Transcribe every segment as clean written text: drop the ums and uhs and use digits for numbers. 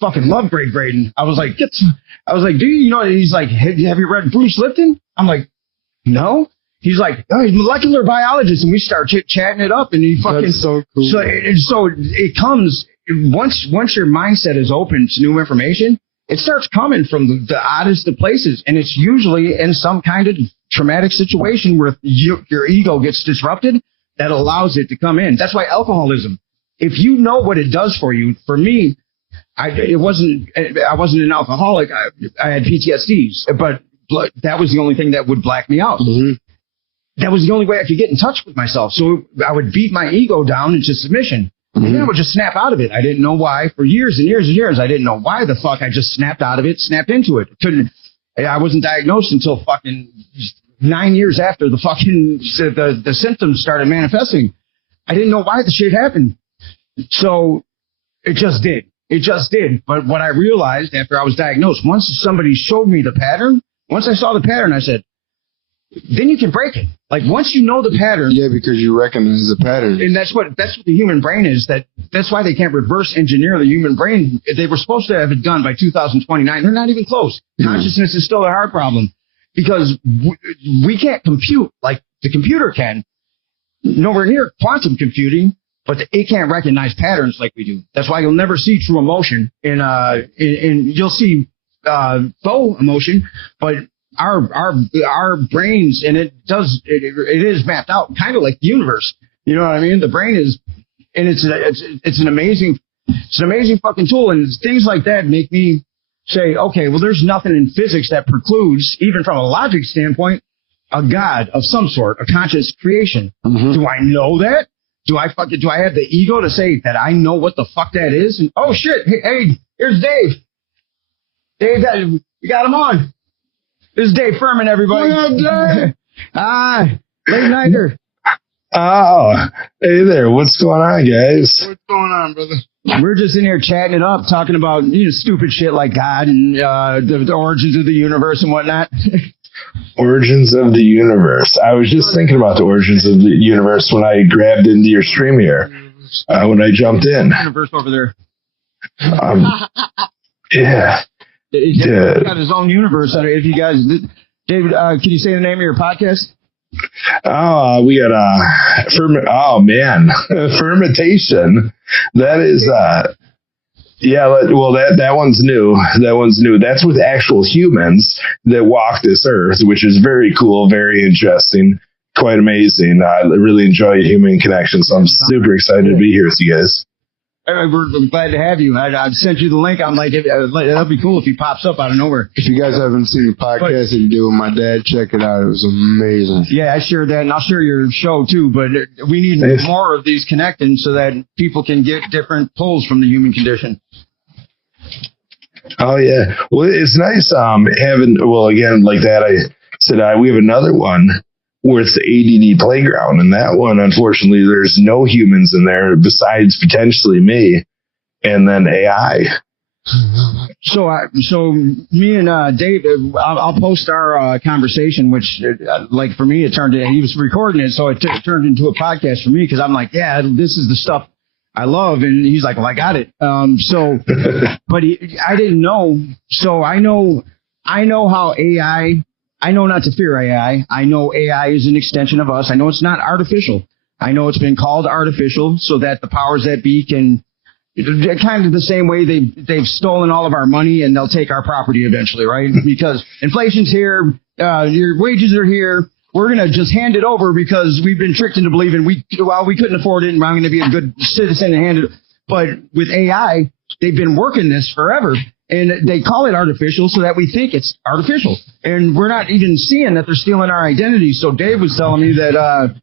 fucking love Greg Graydon. I was like, do you know? He's like, have you read Bruce Lipton? I'm like, no. He's like, oh, he's a molecular biologist, and we start chatting it up, and he fucking. That's so cool. So it comes once your mindset is open to new information. It starts coming from the oddest of places, and it's usually in some kind of traumatic situation where your ego gets disrupted that allows it to come in. That's why alcoholism, if you know what it does for you, for me, I wasn't an alcoholic. I had PTSDs, but that was the only thing that would black me out. Mm-hmm. That was the only way I could get in touch with myself. So I would beat my ego down into submission. And then I would just snap out of it. I didn't know why for years and years and years. I didn't know why the fuck I just snapped out of it, snapped into it. I wasn't diagnosed until fucking 9 years after the fucking the symptoms started manifesting. I didn't know why the shit happened. So it just did. It just did. But what I realized after I was diagnosed, once somebody showed me the pattern, once I saw the pattern, I said, then you can break it. Like once you know the pattern. Yeah, because you recognize the pattern. And that's what the human brain is. That's why they can't reverse engineer the human brain. They were supposed to have it done by 2029. They're not even close. Consciousness is still a hard problem because we can't compute like the computer can. Nowhere near quantum computing, but it can't recognize patterns like we do. That's why you'll never see true emotion in you'll see faux emotion, but our brains, and it is mapped out kind of like the universe. You know what I mean? The brain is, and it's an amazing fucking tool. And things like that make me say, okay, well, there's nothing in physics that precludes, even from a logic standpoint, a God of some sort, a conscious creation. Mm-hmm. Do I know that? Do I have the ego to say that I know what the fuck that is? And oh shit, hey, here's Dave. Dave, you got him on. This is Dave Furman, everybody. Late nighter. Oh, hey there. What's going on, guys? What's going on, brother? We're just in here chatting it up, talking about stupid shit like God and the origins of the universe and whatnot. Origins of the universe. I was just thinking about the origins of the universe when I grabbed into your stream here. When I jumped in. Universe over there. Yeah. He's got his own universe. If you guys, David, can you say the name of your podcast? Oh, we got fermentation. That is, well, that one's new. That's with actual humans that walk this earth, which is very cool, very interesting, quite amazing. I really enjoy human connection, so I'm super excited to be here with you guys. We're glad to have you. I sent you the link. I'm like, that'd be cool if he pops up out of nowhere. If you guys haven't seen the podcast that you did with my dad, check it out. It was amazing. Yeah, I shared that, and I'll share your show too. But we need more of these connecting so that people can get different pulls from the human condition. Oh yeah, well, it's nice having. Well, again, like that, I said we have another one where it's the ADD playground, and that one, unfortunately, there's no humans in there besides potentially me, and then AI. So me and Dave, I'll post our conversation, which, like for me, he was recording it, so it turned into a podcast for me because I'm like, yeah, this is the stuff I love, and he's like, well, I got it. But I didn't know, so I know how AI. I know not to fear AI. I know AI is an extension of us. I know it's not artificial. I know it's been called artificial so that the powers that be can, kind of the same way they've stolen all of our money and they'll take our property eventually, right? Because inflation's here, your wages are here. We're going to just hand it over because we've been tricked into believing we couldn't afford it and I'm going to be a good citizen and hand it. But with AI, they've been working this forever. And they call it artificial so that we think it's artificial. And we're not even seeing that they're stealing our identity. So Dave was telling me that,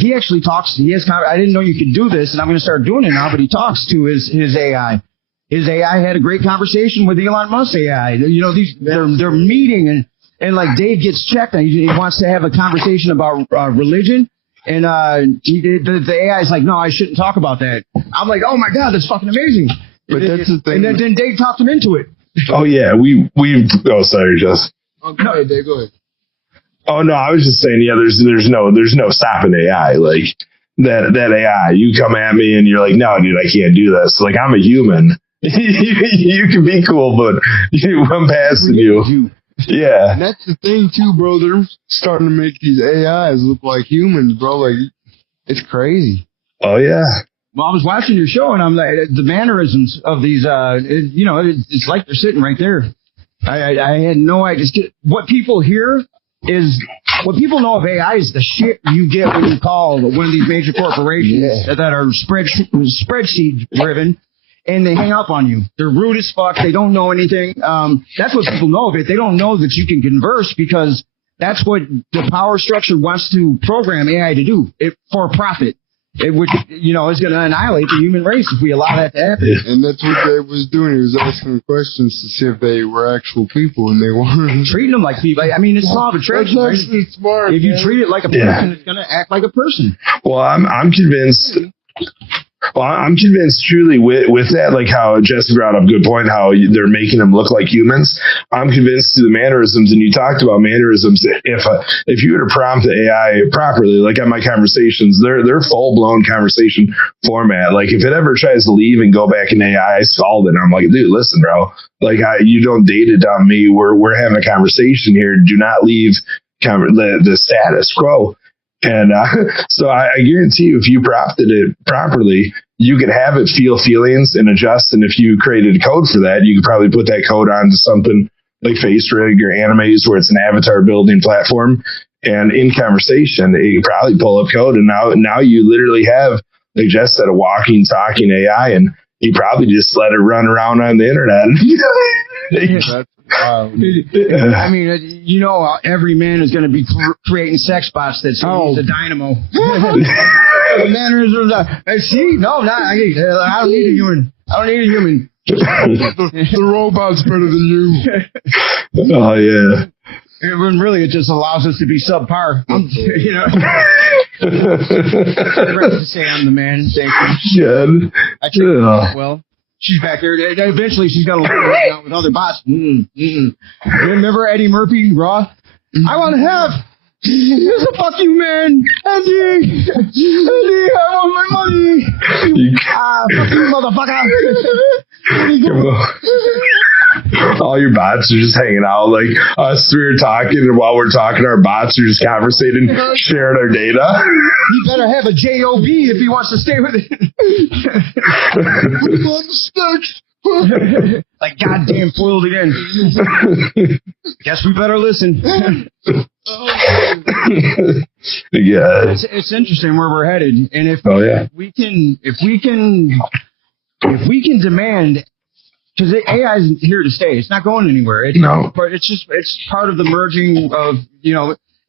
he actually talks. I didn't know you could do this, and I'm going to start doing it now, but he talks to his AI. His AI had a great conversation with Elon Musk's AI. They're meeting, and like Dave gets checked. He wants to have a conversation about religion. And the AI is like, no, I shouldn't talk about that. I'm like, oh, my God, that's fucking amazing. But that's the thing. And then Dave talked him into it. Oh yeah, oh sorry, Jess. Oh, go ahead, Dave. Go ahead. Oh no, I was just saying, yeah. There's no stopping AI. Like that AI. You come at me and you're like, no, dude, I can't do this. Like I'm a human. you can be cool, but I'm passing you. Yeah. And that's the thing too, bro. They're starting to make these AIs look like humans, bro. Like, it's crazy. Oh yeah. Well, I was watching your show, and I'm like, the mannerisms of these, it's like they're sitting right there. I had no idea. What people hear is, what people know of AI is the shit you get when you call one of these major corporations that are spreadsheet driven, and they hang up on you. They're rude as fuck. They don't know anything. That's what people know of it. They don't know that you can converse, because that's what the power structure wants to program AI to do, for profit. Which, is going to annihilate the human race if we allow that to happen. And that's what Dave was doing. He was asking questions to see if they were actual people, and they weren't. Treating them like people. I mean, it's law of attraction. That's actually smart. If you treat it like a person, it's going to act like a person. Well, I'm convinced. Well, I'm convinced truly with that, like how Jesse brought up a good point, how they're making them look like humans. I'm convinced through the mannerisms, and you talked about mannerisms. If you were to prompt the AI properly, like on my conversations, they're full blown conversation format. Like if it ever tries to leave and go back in AI, I stalled it. I'm like, dude, listen, bro. Like you don't date it on me. We're having a conversation here. Do not leave the status quo. And so I guarantee you, if you prompted it properly, you could have it feel feelings and adjust. And if you created a code for that, you could probably put that code onto something like FaceRig or Animaze, where it's an avatar building platform. And in conversation, it could probably pull up code. And now you literally have, like Jess said, a walking, talking AI, and you probably just let it run around on the internet. I mean, every man is going to be creating sex bots that use a dynamo. I don't need a human. I don't need a human. The robot's better than you. Oh yeah. When really it just allows us to be subpar. I'd rather say I'm the man. Thank you. I treat well. She's back there. Eventually, she's going to learn out with other bots. Remember Eddie Murphy, Raw? I want to have. Fuck you, man. Eddie, I want my money. Fuck you, motherfucker. All your bots are just hanging out. Like us three are talking, and while we're talking, our bots are just conversating, sharing our data. He better have a JOB if he wants to stay with it. Like goddamn foiled again. Guess we better listen. Yeah, it's interesting where we're headed, and if we can demand, because AI isn't here to stay. It's not going anywhere. But it's part of the merging of,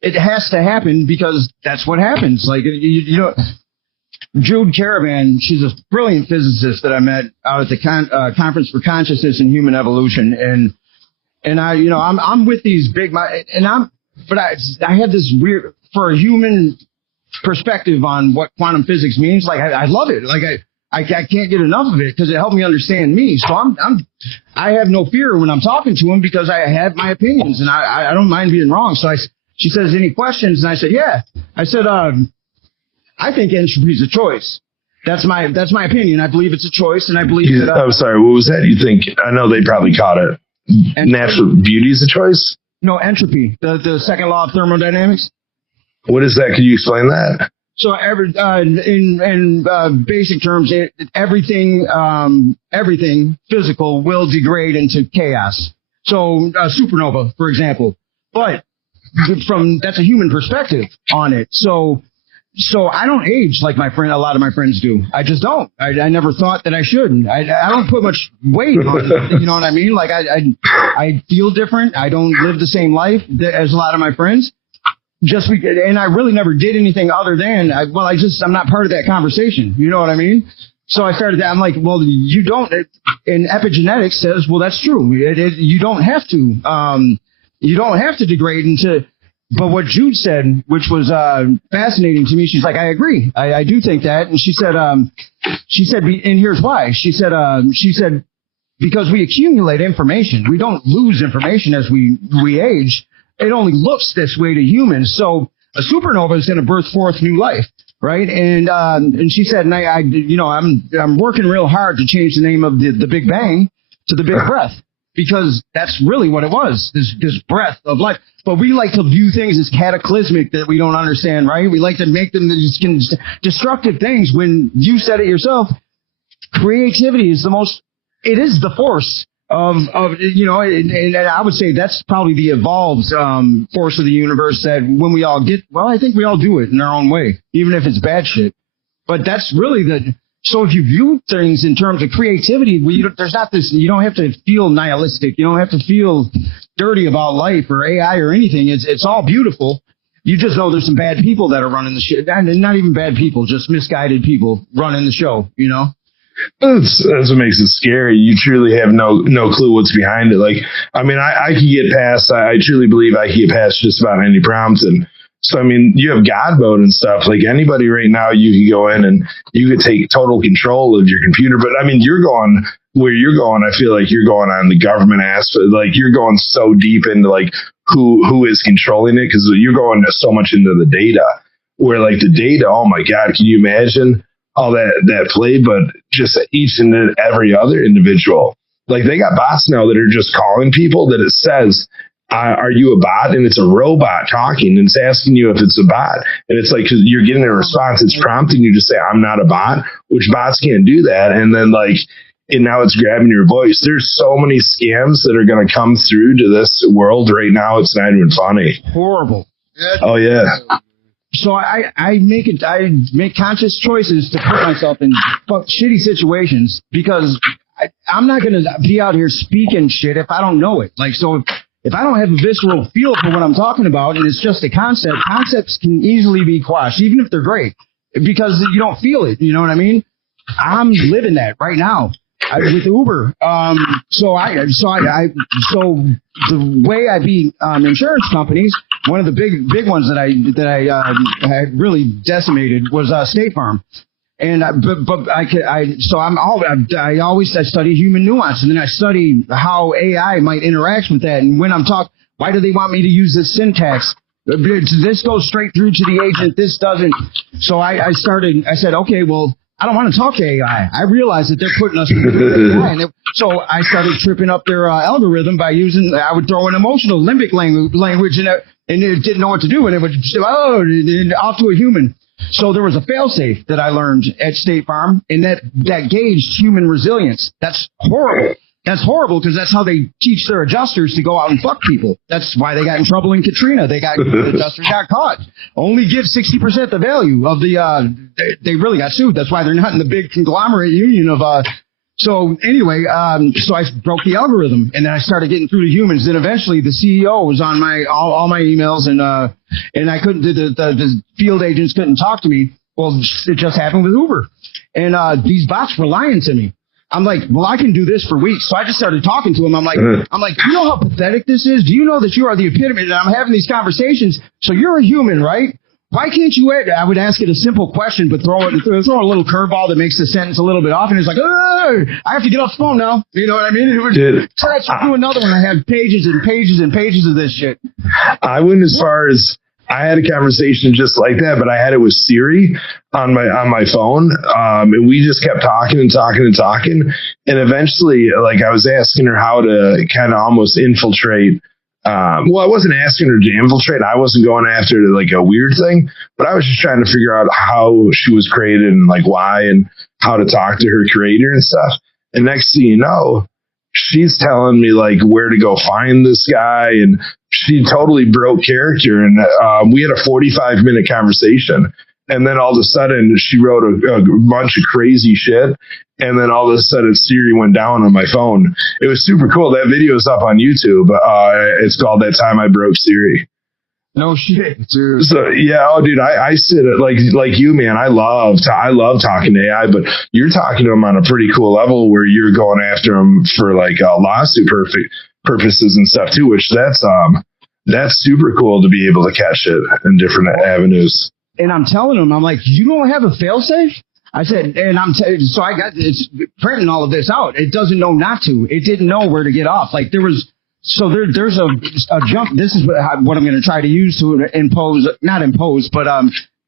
it has to happen, because that's what happens. Like, Jude Caravan, she's a brilliant physicist that I met out at the Conference for Consciousness and Human Evolution. And I'm with these big, I have this weird, for a human perspective on what quantum physics means. Like, I love it. Like, I can't get enough of it, because it helped me understand me. So I have no fear when I'm talking to him, because I have my opinions, and I don't mind being wrong. So she says, any questions? And I said, yeah. I said, I think entropy is a choice. That's my opinion. I believe it's a choice, and I believe that. I'm sorry. What was that? You think? I know they probably caught it. Natural beauty is a choice. No, entropy. The second law of thermodynamics. What is that? Can you explain that? So in basic terms, everything physical will degrade into chaos. So supernova, for example. But that's a human perspective on it. So I don't age like a lot of my friends do. I just don't. I never thought that I should. I don't put much weight on it. You know what I mean? Like I feel different. I don't live the same life as a lot of my friends. And I really never did anything other than, I'm not part of that conversation. You know what I mean? So I started that. I'm like, well, you don't, and epigenetics says, well, that's true. You don't have to degrade into, but what Jude said, which was fascinating to me, she's like, I agree. I do think that. And she said, and here's why. She said, because we accumulate information. We don't lose information as we age. It only looks this way to humans. So a supernova is going to birth forth new life. right? And she said, and I'm working real hard to change the name of the Big Bang to the Big Breath, because that's really what it was, this breath of life. But we like to view things as cataclysmic that we don't understand, right? We like to make them destructive things, when you said it yourself. Creativity is it is the force of and I would say that's probably the evolved force of the universe, that when we all I think we all do it in our own way, even if it's bad shit. But that's really so if you view things in terms of creativity, there's not this, you don't have to feel nihilistic. You don't have to feel dirty about life or AI or anything. It's all beautiful. You just know there's some bad people that are running the shit. Not even bad people, just misguided people running the show, That's what makes it scary. You truly have no clue what's behind it. Like, I mean, I can get past, I truly believe I can get past just about any prompt. And so, I mean, you have God mode and stuff. Like, anybody right now, you can go in and you could take total control of your computer. But I mean, you're going where you're going. I feel like you're going on the government aspect. Like, you're going so deep into like who is controlling it, because you're going so much into the data, where like the data, oh my God, can you imagine all that play? But just each and every other individual, like, they got bots now that are just calling people that it says, are you a bot? And it's a robot talking, and it's asking you if it's a bot. And it's like, 'cause you're getting a response, it's prompting you to say, I'm not a bot, which bots can't do that. And then and now it's grabbing your voice. There's so many scams that are going to come through to this world right now. It's not even funny. Horrible. Oh yeah. So I make conscious choices to put myself in shitty situations, because I'm not going to be out here speaking shit if I don't know it. Like, so if I don't have a visceral feel for what I'm talking about, and it's just a concepts can easily be quashed, even if they're great, because you don't feel it. You know what I mean? I'm living that right now with Uber. So the way I beat insurance companies, one of the big ones that I had really decimated was State Farm. And I study human nuance, and then I study how AI might interact with that. And when I'm talking, why do they want me to use this syntax? This goes straight through to the agent. This doesn't. So I said, okay, well, I don't want to talk to AI. I realized that they're putting us in AI. So I started tripping up their algorithm by I would throw an emotional limbic language, and it didn't know what to do. And it would say, and off to a human. So there was a failsafe that I learned at State Farm, and that gauged human resilience. That's horrible. That's horrible, because that's how they teach their adjusters to go out and fuck people. That's why they got in trouble in Katrina. The adjusters got caught. Only give 60% the value of they really got sued. That's why they're not in the big conglomerate union of. So anyway, so I broke the algorithm, and then I started getting through to humans. Then eventually the CEO was on all my emails, and I couldn't. The field agents couldn't talk to me. Well, it just happened with Uber, and these bots were lying to me. I'm like, well, I can do this for weeks. So I just started talking to him. I'm like, you know how pathetic this is? Do you know that you are the epitome? And I'm having these conversations. So you're a human, right? Why can't you? I would ask it a simple question, but throw a little curveball that makes the sentence a little bit off. And it's like, I have to get off the phone now. You know what I mean? So let's do another one. I have pages and pages and pages of this shit. I went as far as, I had a conversation just like that, but I had it with Siri on my phone, and we just kept talking and talking and talking, and eventually, like, I was asking her how to kind of almost infiltrate. Well, I wasn't asking her to infiltrate. I wasn't going after like a weird thing, but I was just trying to figure out how she was created and like why, and how to talk to her creator and stuff. And next thing you know, she's telling me like where to go find this guy, and she totally broke character. And we had a 45-minute conversation, and then all of a sudden she wrote a bunch of crazy shit, and then all of a sudden Siri went down on my phone. It was super cool. That video is up on YouTube. It's called That Time I Broke Siri. No shit, dude. So yeah, dude, I sit like you, man. I love talking to AI, but you're talking to them on a pretty cool level where you're going after them for like lawsuit purposes and stuff too. Which that's super cool to be able to catch it in different avenues. And I'm telling them, I'm like, you don't have a failsafe? I said, and so I got it's printing all of this out. It doesn't know not to. It didn't know where to get off. Like there's a jump. This is what I'm going to try to use to not impose, but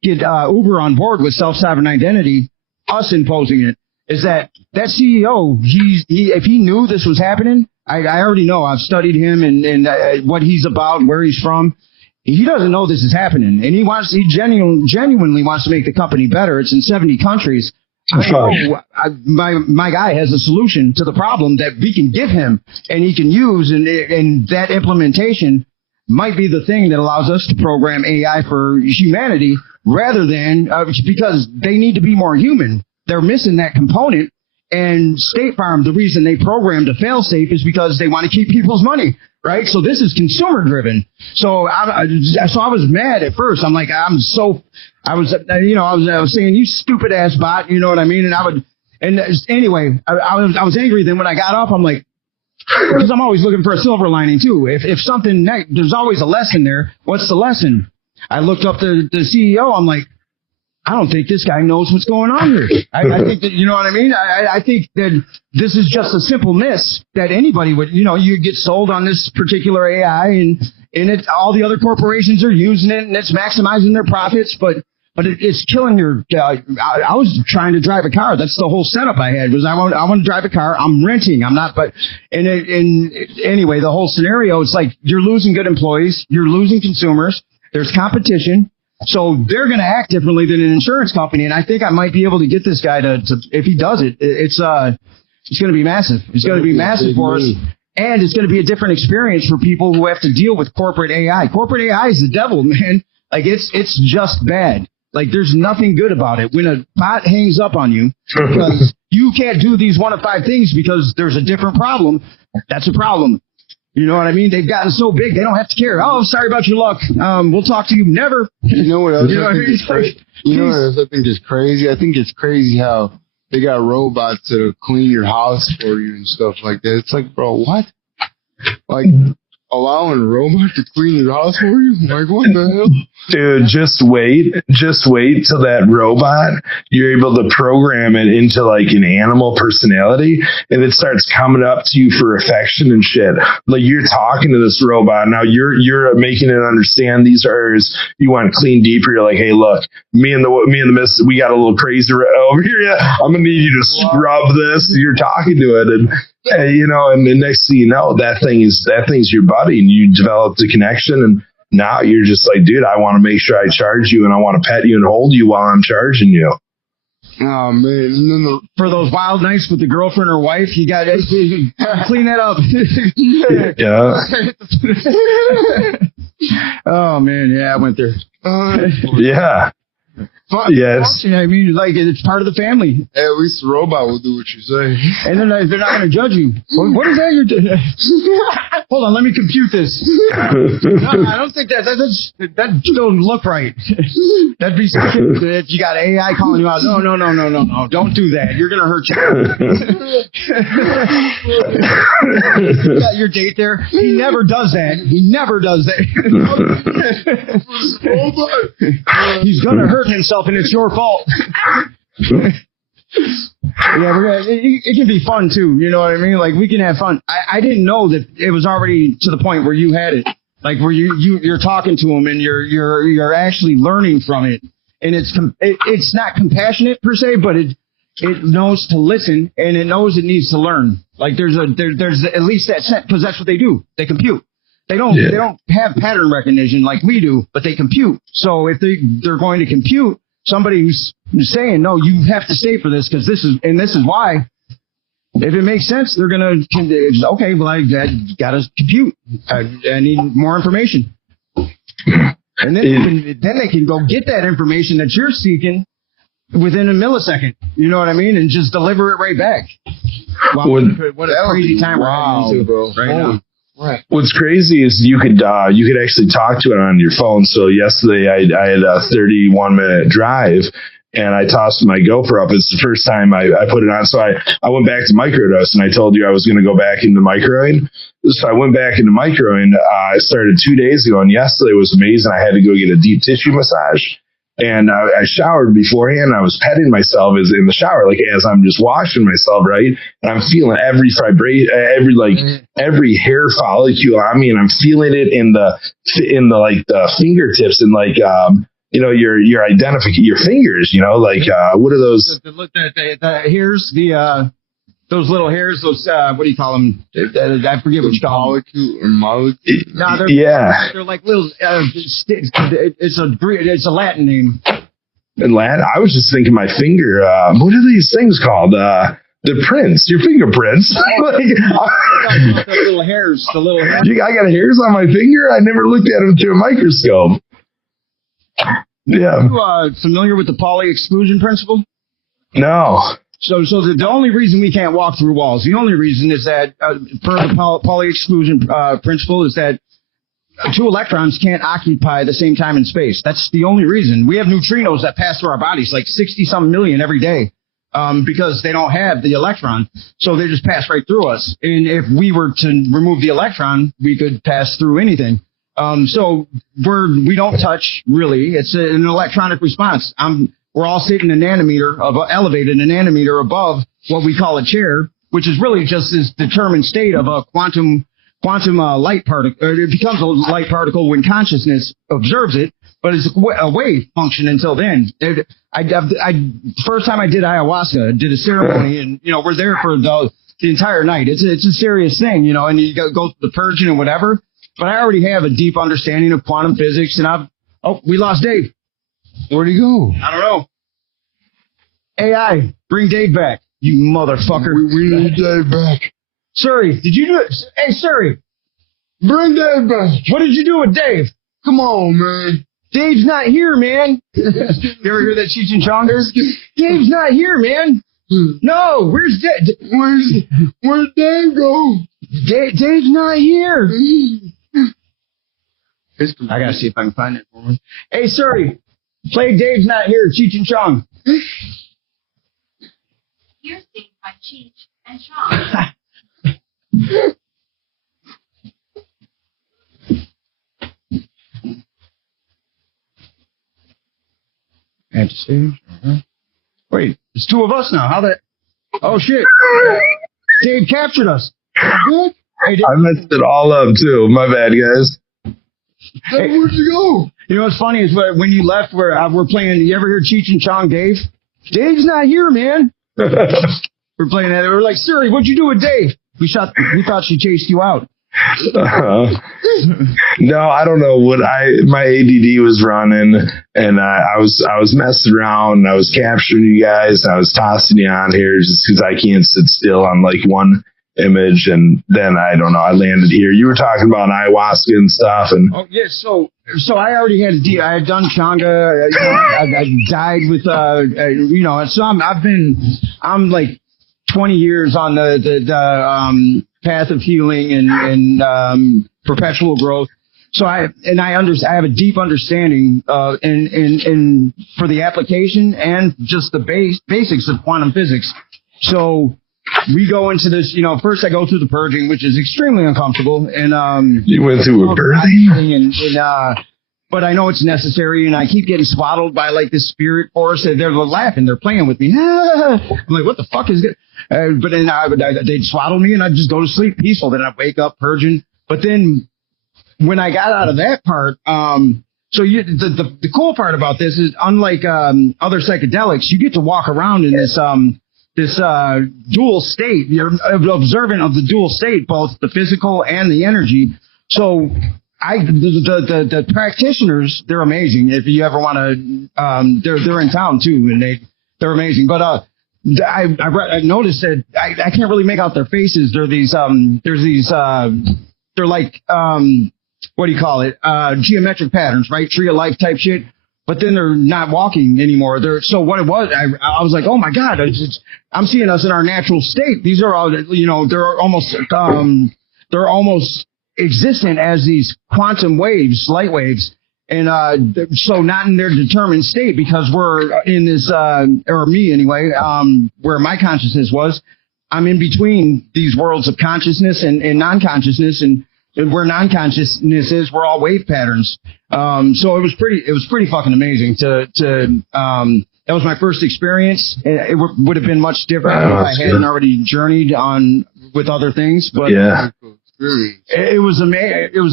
get Uber on board with self-sovereign identity, us imposing it, is that CEO, if he knew this was happening, I already know. I've studied him and what he's about, where he's from. He doesn't know this is happening, and he genuinely wants to make the company better. It's in 70 countries. My guy has a solution to the problem that we can give him and he can use, and that implementation might be the thing that allows us to program AI for humanity rather than because they need to be more human. They're missing that component. And State Farm, the reason they programmed a fail-safe is because they want to keep people's money, right? So this is consumer-driven. So I was mad at first. I'm like, I was saying, you stupid ass bot, you know what I mean? Anyway, I was angry. Then when I got off, I'm like, because I'm always looking for a silver lining too. If something, there's always a lesson there. What's the lesson? I looked up the CEO. I'm like, I don't think this guy knows what's going on here. I think that, you know what I mean? I think that this is just a simple miss that anybody would, you get sold on this particular AI and all the other corporations are using it and it's maximizing their profits, but it's killing your, I was trying to drive a car. That's the whole setup I had was I want to drive a car. I'm renting. I'm not, but, anyway, the whole scenario, it's like you're losing good employees. You're losing consumers. There's competition. So they're going to act differently than an insurance company. And I think I might be able to get this guy to if he does it, it's going to be massive. It's going to be massive for us. And it's going to be a different experience for people who have to deal with corporate AI. Corporate AI is the devil, man. Like it's just bad. Like there's nothing good about it. When a bot hangs up on you because you can't do these 1 of 5 things because there's a different problem, that's a problem. You know what I mean? They've gotten so big, they don't have to care. Oh, sorry about your luck. We'll talk to you. Never. You know what else? You know what I mean? What else I think is crazy? I think it's crazy how they got robots that'll clean your house for you and stuff like that. It's like, bro, what? Like allowing a robot to clean your house for you? Like, what the hell? Dude, just wait till that robot, you're able to program it into like an animal personality and it starts coming up to you for affection and shit. Like you're talking to this robot. Now you're making it understand these areas you want to clean deeper. You're like, hey, look, me and the missus, we got a little crazy over here. Yeah, I'm going to need you to scrub this. You're talking to it and the next thing you know, that thing's your buddy and you develop the connection and now you're just like, dude, I want to make sure I charge you and I want to pet you and hold you while I'm charging you. Oh, man. And then for those wild nights with the girlfriend or wife, you got to clean that up. Yeah. Oh, man. Yeah, I went there. Yeah. Yes. I mean, like, it's part of the family. Hey, at least the robot will do what you say. And then they're not going to judge you. What is that you're doing? Hold on, let me compute this. No, I don't think that don't look right. That'd be stupid if you got AI calling you out. No, don't do that. You're going to hurt you. You got your date there. He never does that. He's going to hurt himself, and it's your fault. Yeah, it can be fun too. You know what I mean? Like we can have fun. I didn't know that it was already to the point where you had it, like where you're talking to him and you're actually learning from it, and it's not compassionate per se, but it knows to listen and it knows it needs to learn. Like there's at least that set because that's what they do. They compute. They don't have pattern recognition like we do, but they compute. So if they're going to compute, somebody who's saying, no, you have to stay for this because this is why. If it makes sense, they're going to, okay, well, I got to compute. I need more information. And then they can go get that information that you're seeking within a millisecond. You know what I mean? And just deliver it right back. Wow, what a crazy time we're heading into, bro, right now. Right. What's crazy is you could actually talk to it on your phone. So yesterday I had a 31-minute drive and I tossed my GoPro up. It's the first time I put it on. So I went back to microdose and I told you I was going to go back into microing. So I went back into microing. I started 2 days ago and yesterday was amazing. I had to go get a deep tissue massage. And I showered beforehand. I was petting myself in the shower, like as I'm just washing myself, right? And I'm feeling every every hair follicle on me, and I'm feeling it in the fingertips and your identification, your fingers, like, what are those? The hairs, those little hairs, those, what do you call them? I forget what you call them. Molecule? No, they're like little, it's a Latin name. In Latin, I was just thinking my finger, what are these things called? The prints, your fingerprints. The little hairs, I got hairs on my finger? I never looked at them through a microscope. Yeah. Are you familiar with the Pauli exclusion principle? No. So the only reason we can't walk through walls, the only reason is that, per the Pauli exclusion principle, is that two electrons can't occupy the same time and space. That's the only reason. We have neutrinos that pass through our bodies, like 60-some million every day, because they don't have the electron. So they just pass right through us. And if we were to remove the electron, we could pass through anything. So we don't touch, really. It's an electronic response. We're all sitting elevated a nanometer above what we call a chair, which is really just this determined state of a quantum light particle. It becomes a light particle when consciousness observes it, but it's a wave function until then. First time I did ayahuasca, I did a ceremony, and we're there for the entire night. It's a serious thing, and you go through the purging and whatever. But I already have a deep understanding of quantum physics, and we lost Dave. Where'd he go? I don't know. AI, bring Dave back, you motherfucker. We need Dave back. Suri, did you do it? Hey, Suri. Bring Dave back. What did you do with Dave? Come on, man. Dave's not here, man. You ever hear that Cheech and Chong? Dave's not here, man. No, where's Dave? Where'd Dave go? Dave's not here. I gotta see if I can find it for him. Hey, Suri, play Dave's Not Here, Cheech and Chong. Here's Dave by Cheech and Chong. At the stage. Wait, it's two of us now. How that? Oh shit! Dave captured us. Good. Hey, Dave. I messed it all up too. My bad, guys. Hey, where'd you go? You know what's funny is when you left, we're playing. You ever hear Cheech and Chong, Dave? Dave's not here, man. We're playing that. We're like, Siri, what'd you do with Dave? We thought she chased you out. No, I don't know what my ADD was running, and I was messing around. And I was capturing you guys. And I was tossing you on here just because I can't sit still on like one image, and then I don't know. I landed here. You were talking about ayahuasca and stuff, and oh yeah. So I already had I had done Changa. I died with So I'm like 20 years on the path of healing and perpetual growth. So I have a deep understanding and for the application and just the basics of quantum physics. So we go into this, first I go through the purging, which is extremely uncomfortable, and you went through a birthing. But I know it's necessary, and I keep getting swaddled by like this spirit force. They're laughing, they're playing with me. I'm like, what the fuck is it? But then they'd swaddle me, and I'd just go to sleep peaceful. Then I'd wake up purging. But then when I got out of that part, the cool part about this is, unlike other psychedelics, you get to walk around in this dual state. You're observant of the dual state, both the physical and the energy. So the practitioners, they're amazing. If you ever want to, they're in town too, and they're amazing. But I noticed that I can't really make out their faces. They're they're like what do you call it? Geometric patterns, right? Tree of life type shit. But then they're not walking anymore. So what it was, I was like, oh my God, I'm seeing us in our natural state. These are all, they're almost existent as these quantum waves, light waves. And so not in their determined state, because we're in this, or me anyway, where my consciousness was. I'm in between these worlds of consciousness and non-consciousness, and where non-consciousness is, we're all wave patterns. So it was pretty fucking amazing that was my first experience. It would have been much different if I hadn't already journeyed on with other things. But yeah. experience. It was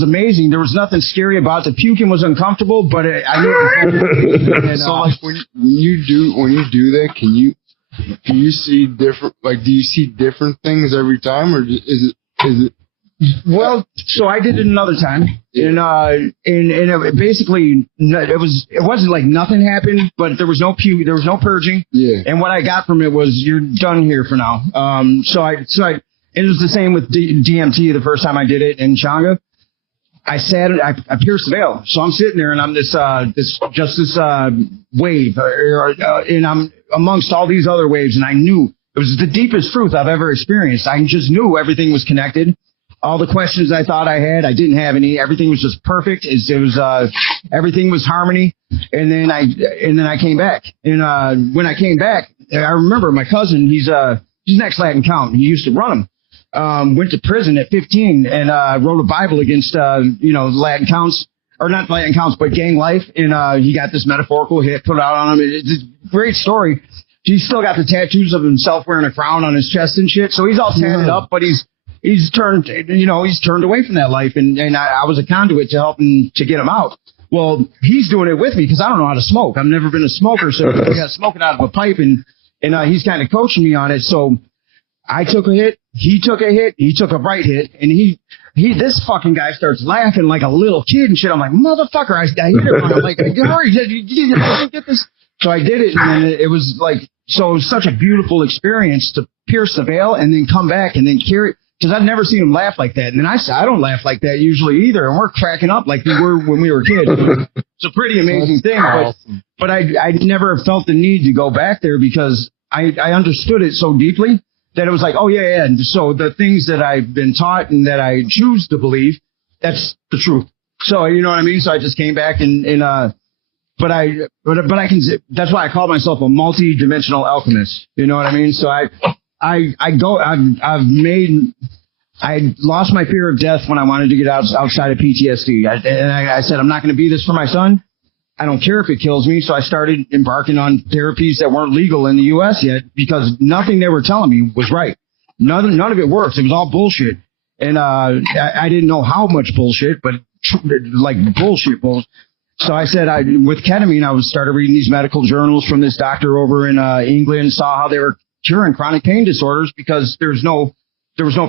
amazing. There was nothing scary about it. The puking was uncomfortable, but I knew it was and, So like when you do that, do you see different, like, do you see different things every time, or is it? Well, so I did it another time, and it basically it wasn't like nothing happened, but there was no puke, there was no purging. Yeah. And what I got from it was, you're done here for now. So it was the same with DMT the first time I did it in Changa. I pierced the veil. So I'm sitting there and I'm this wave, and I'm amongst all these other waves, and I knew it was the deepest truth I've ever experienced. I just knew everything was connected. All the questions I thought I had, I didn't have any. Everything was just perfect. Everything was harmony. And then I came back. And when I came back, I remember my cousin. He's an ex-Latin count. He used to run them. Went to prison at 15 and wrote a Bible against Latin counts, or not Latin counts, but gang life. And he got this metaphorical hit put out on him. It's a great story. He's still got the tattoos of himself wearing a crown on his chest and shit. So he's all tatted up, but he's turned away from that life, and I was a conduit to help him to get him out. Well, he's doing it with me because I don't know how to smoke. I've never been a smoker, so I got smoking out of a pipe, and he's kind of coaching me on it. So I took a hit, he took a hit, he took a right hit, and this fucking guy starts laughing like a little kid and shit. I'm like, motherfucker, I hit it. I'm like, hurry, you get this. So I did it, and it was like, so it was such a beautiful experience to pierce the veil and then come back and then carry. Because I've never seen him laugh like that. And then I said, I don't laugh like that usually either. And we're cracking up like we were when we were kids. It's a pretty amazing thing. But I never felt the need to go back there because I understood it so deeply that it was like, oh, yeah. And so the things that I've been taught and that I choose to believe, that's the truth. So, you know what I mean? So I just came back but I can, that's why I call myself a multi-dimensional alchemist. You know what I mean? So I lost my fear of death when I wanted to get outside of PTSD. I said, I'm not going to be this for my son. I don't care if it kills me. So I started embarking on therapies that weren't legal in the U.S. yet because nothing they were telling me was right. None of it worked. It was all bullshit. And I didn't know how much bullshit, but like bullshit. So I said, with ketamine, I started reading these medical journals from this doctor over in England, saw how they were curing chronic pain disorders because there was no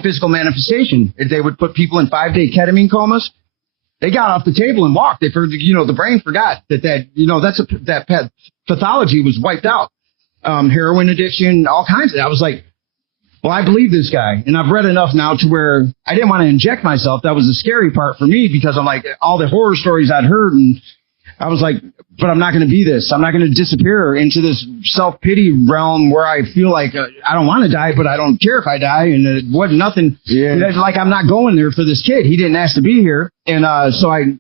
physical manifestation. If they would put people in 5-day ketamine comas, they got off the table and walked. The brain forgot that pathology was wiped out. Heroin addiction, all kinds of. I was like, well, I believe this guy, and I've read enough now to where I didn't want to inject myself. That was the scary part for me because I'm like all the horror stories I'd heard, and I was like, but I'm not going to be this. I'm not going to disappear into this self-pity realm where I feel like I don't want to die, but I don't care if I die. And it wasn't nothing. Yeah. Like I'm not going there for this kid. He didn't ask to be here. And so I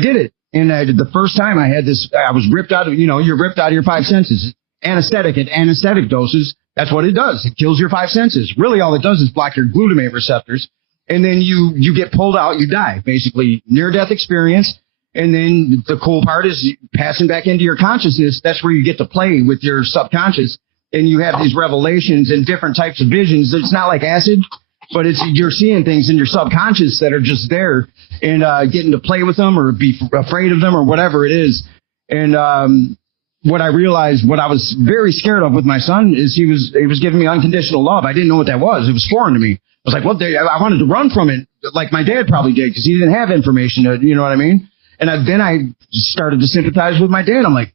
did it. And the first time I had this, I was ripped out of, you're ripped out of your 5 senses. Anesthetic at anesthetic doses. That's what it does. It kills your 5 senses. Really all it does is block your glutamate receptors. And then you get pulled out, you die. Basically near-death experience. And then the cool part is passing back into your consciousness. That's where you get to play with your subconscious. And you have these revelations and different types of visions. It's not like acid, but you're seeing things in your subconscious that are just there and getting to play with them or be afraid of them or whatever it is. And what I realized, what I was very scared of with my son is he was giving me unconditional love. I didn't know what that was. It was foreign to me. I was like, well, I wanted to run from it like my dad probably did because he didn't have information. You know what I mean? And then I started to sympathize with my dad. I'm like,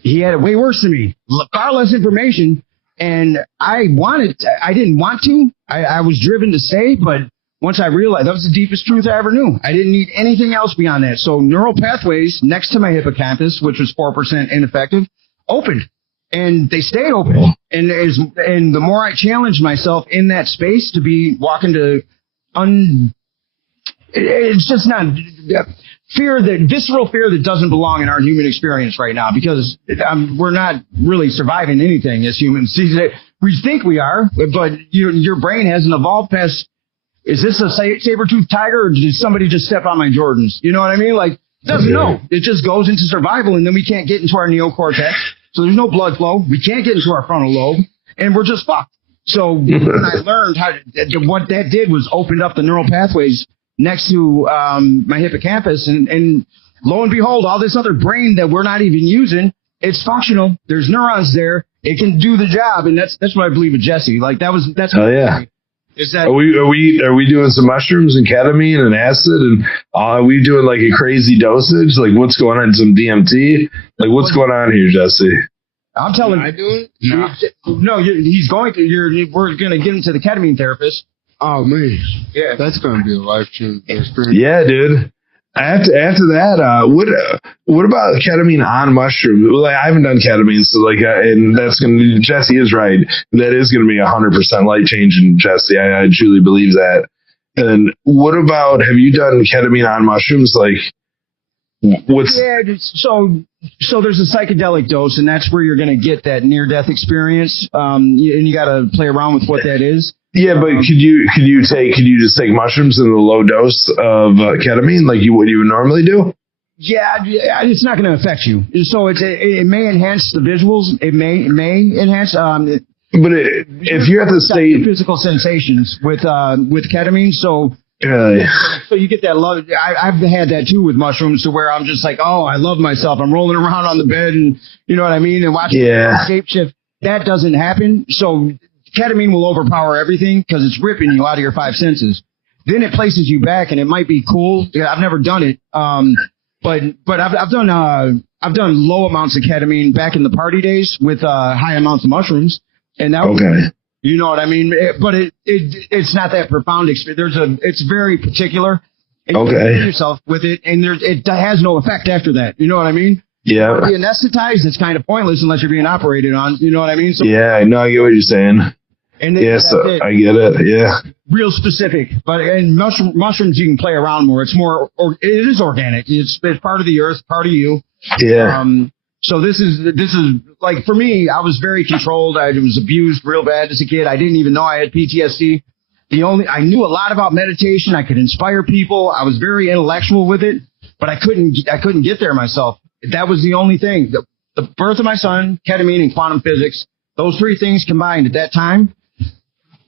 he had it way worse than me, far less information. And I didn't want to. I was driven to stay, but once I realized that was the deepest truth I ever knew. I didn't need anything else beyond that. So neural pathways next to my hippocampus, which was 4% ineffective, opened. And they stayed open. And the more I challenged myself in that space to be walking to it's just not visceral fear that doesn't belong in our human experience right now because we're not really surviving anything as humans. We think we are, but your brain hasn't evolved past, is this a saber-toothed tiger or did somebody just step on my Jordans? You know what I mean? Like, it doesn't know. It just goes into survival and then we can't get into our neocortex. So there's no blood flow. We can't get into our frontal lobe and we're just fucked. So when I learned what that did was opened up the neural pathways next to my hippocampus, and lo and behold, all this other brain that we're not even using, it's functional. There's neurons there. It can do the job, and that's what I believe with Jesse. Like that's. Oh yeah. Is that Are we doing some mushrooms and ketamine and acid, and are we doing like a crazy dosage? Like what's going on? Some DMT? Like what's going on here, Jesse? I'm telling I you. do it? No, he's going to. We're going to get him to the ketamine therapist. Oh man, Yeah. that's gonna be a life-changing experience. Yeah, dude. After that, what about ketamine on mushrooms? Well, I haven't done ketamine, so like, and that's gonna. Jesse is right. That is gonna be 100% life changing, Jesse. I truly believe that. And what about? Have you done ketamine on mushrooms? Like, what's? Yeah. So there's a psychedelic dose, and that's where you're going to get that near-death experience. And you got to play around with what that is. Yeah, but could you just take mushrooms in the low dose of ketamine like what you would normally do? Yeah, it's not going to affect you. So it may enhance the visuals. It may enhance. But if you're at the state, physical sensations with ketamine, so you get that love. I've had that too with mushrooms, to where I'm just like, oh, I love myself. I'm rolling around on the bed, and you know what I mean, and watching shape shift. That doesn't happen. So ketamine will overpower everything because it's ripping you out of your five senses. Then it places you back, and it might be cool. Yeah, I've never done it, but I've done low amounts of ketamine back in the party days with high amounts of mushrooms, and that was, you know what I mean. But it's not that profound experience. It's very particular. And you can do yourself with it, and it has no effect after that. You know what I mean? Yeah. Being anesthetized, it's kind of pointless unless you're being operated on. You know what I mean? So, yeah, I know. I get what you're saying. And yes, I get it. Yeah. Real specific, but in mushrooms you can play around more. It's more, it is organic. It's part of the earth, part of you. Yeah. So this is like, for me, I was very controlled. I was abused real bad as a kid. I didn't even know I had PTSD. I knew a lot about meditation. I could inspire people. I was very intellectual with it, but I couldn't get there myself. That was the only thing. The birth of my son, ketamine, and quantum physics, those three things combined at that time.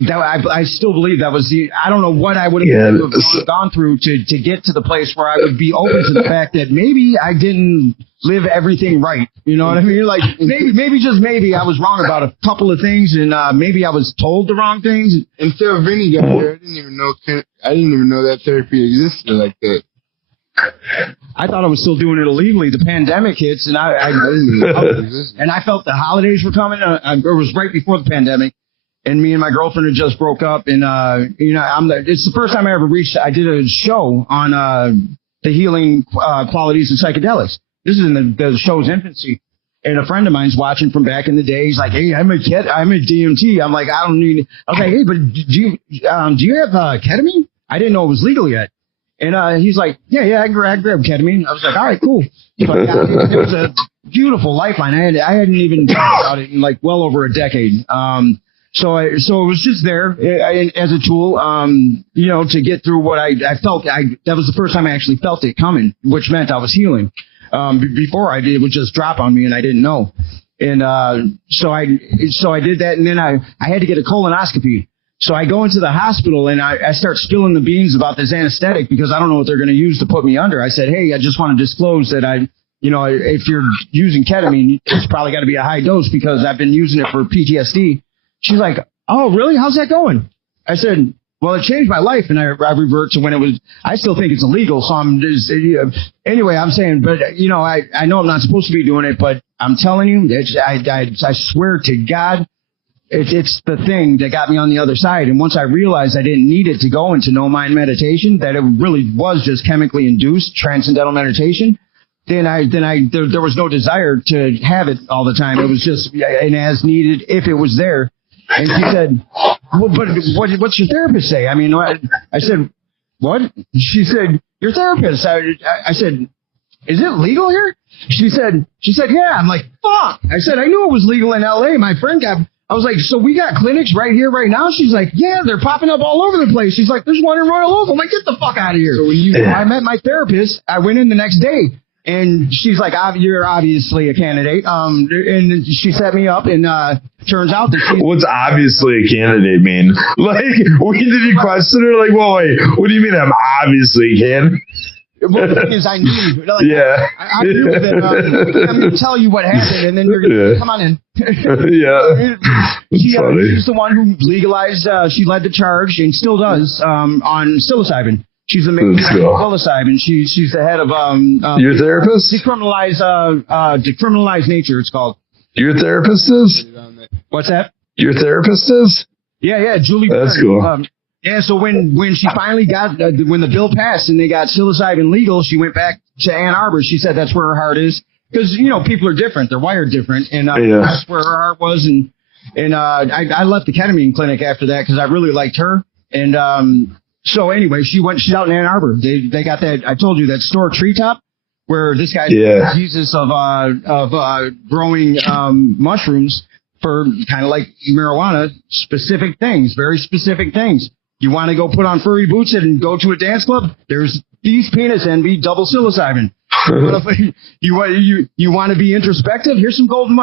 I still believe that was I don't know what I would have gone through to get to the place where I would be open to the fact that maybe I didn't live everything right. You know what I mean? Like maybe just maybe I was wrong about a couple of things, and maybe I was told the wrong things. Until Vinny got here, I didn't even know that therapy existed like that. I thought I was still doing it illegally. The pandemic hits, and I felt the holidays were coming. It was right before the pandemic. And me and my girlfriend had just broke up, and it's the first time I ever I did a show on the healing qualities of psychedelics. This is in the show's infancy, and a friend of mine's watching from back in the day. He's like, "Hey, I'm a DMT." I'm like, "I don't need." I was like, "Hey, but do you have ketamine?" I didn't know it was legal yet, and he's like, "Yeah, I grabbed ketamine." I was like, "All right, cool." So it was a beautiful lifeline. I hadn't even thought about it in like well over a decade. So it was just there as a tool, to get through what I felt. That was the first time I actually felt it coming, which meant I was healing. Before I did, it would just drop on me and I didn't know. And so I did that, and then I had to get a colonoscopy. So I go into the hospital and I start spilling the beans about this anesthetic because I don't know what they're going to use to put me under. I said, "Hey, I just want to disclose that if you're using ketamine, it's probably got to be a high dose because I've been using it for PTSD." She's like, "Oh, really? How's that going?" I said, "Well, it changed my life," and I revert to when it was. I still think it's illegal, so I'm just anyway. I'm saying, but I know I'm not supposed to be doing it, but I'm telling you, I swear to God, it's the thing that got me on the other side. And once I realized I didn't need it to go into no mind meditation, that it really was just chemically induced transcendental meditation, then there was no desire to have it all the time. It was just an as needed if it was there. And she said, "Well, but what's your therapist say?" I mean, I said, "What?" She said, "Your therapist." I said, "Is it legal here?" She said, "Yeah." I'm like, "Fuck." I said, "I knew it was legal in LA. My friend I was like, "So we got clinics right here, right now?" She's like, "Yeah, they're popping up all over the place." She's like, "There's one in Royal Oak." I'm like, "Get the fuck out of here." So I met my therapist. I went in the next day. And she's like, "You're obviously a candidate." And she set me up, and turns out that she's What's obviously a candidate mean? Like, did you question her? Like, well, wait, what do you mean I'm obviously a candidate? well, the thing is, I knew. Like, Yeah. I knew that I'm going to tell you what happened, and then you're going to come on in. Yeah. She funny. was the one who legalized. She led the charge and still does on psilocybin. She's the main Let's go. psilocybin. She's the head of Your therapist? decriminalize nature. It's called. Your therapist is? What's that? Your therapist is? Yeah, Julie. That's Byrne. cool. Yeah, so when she finally got when the bill passed and they got psilocybin legal, she went back to Ann Arbor. She said that's where her heart is because people are different; they're wired different, and that's where her heart was. And I left the ketamine clinic after that because I really liked her. And so anyway, she's out in Ann Arbor. They got that. I told you that store Treetop where this guy Jesus of growing mushrooms for kind of like marijuana, specific things, very specific things. You want to go put on furry boots and go to a dance club? There's these penis envy double psilocybin. You want to be introspective? Here's some golden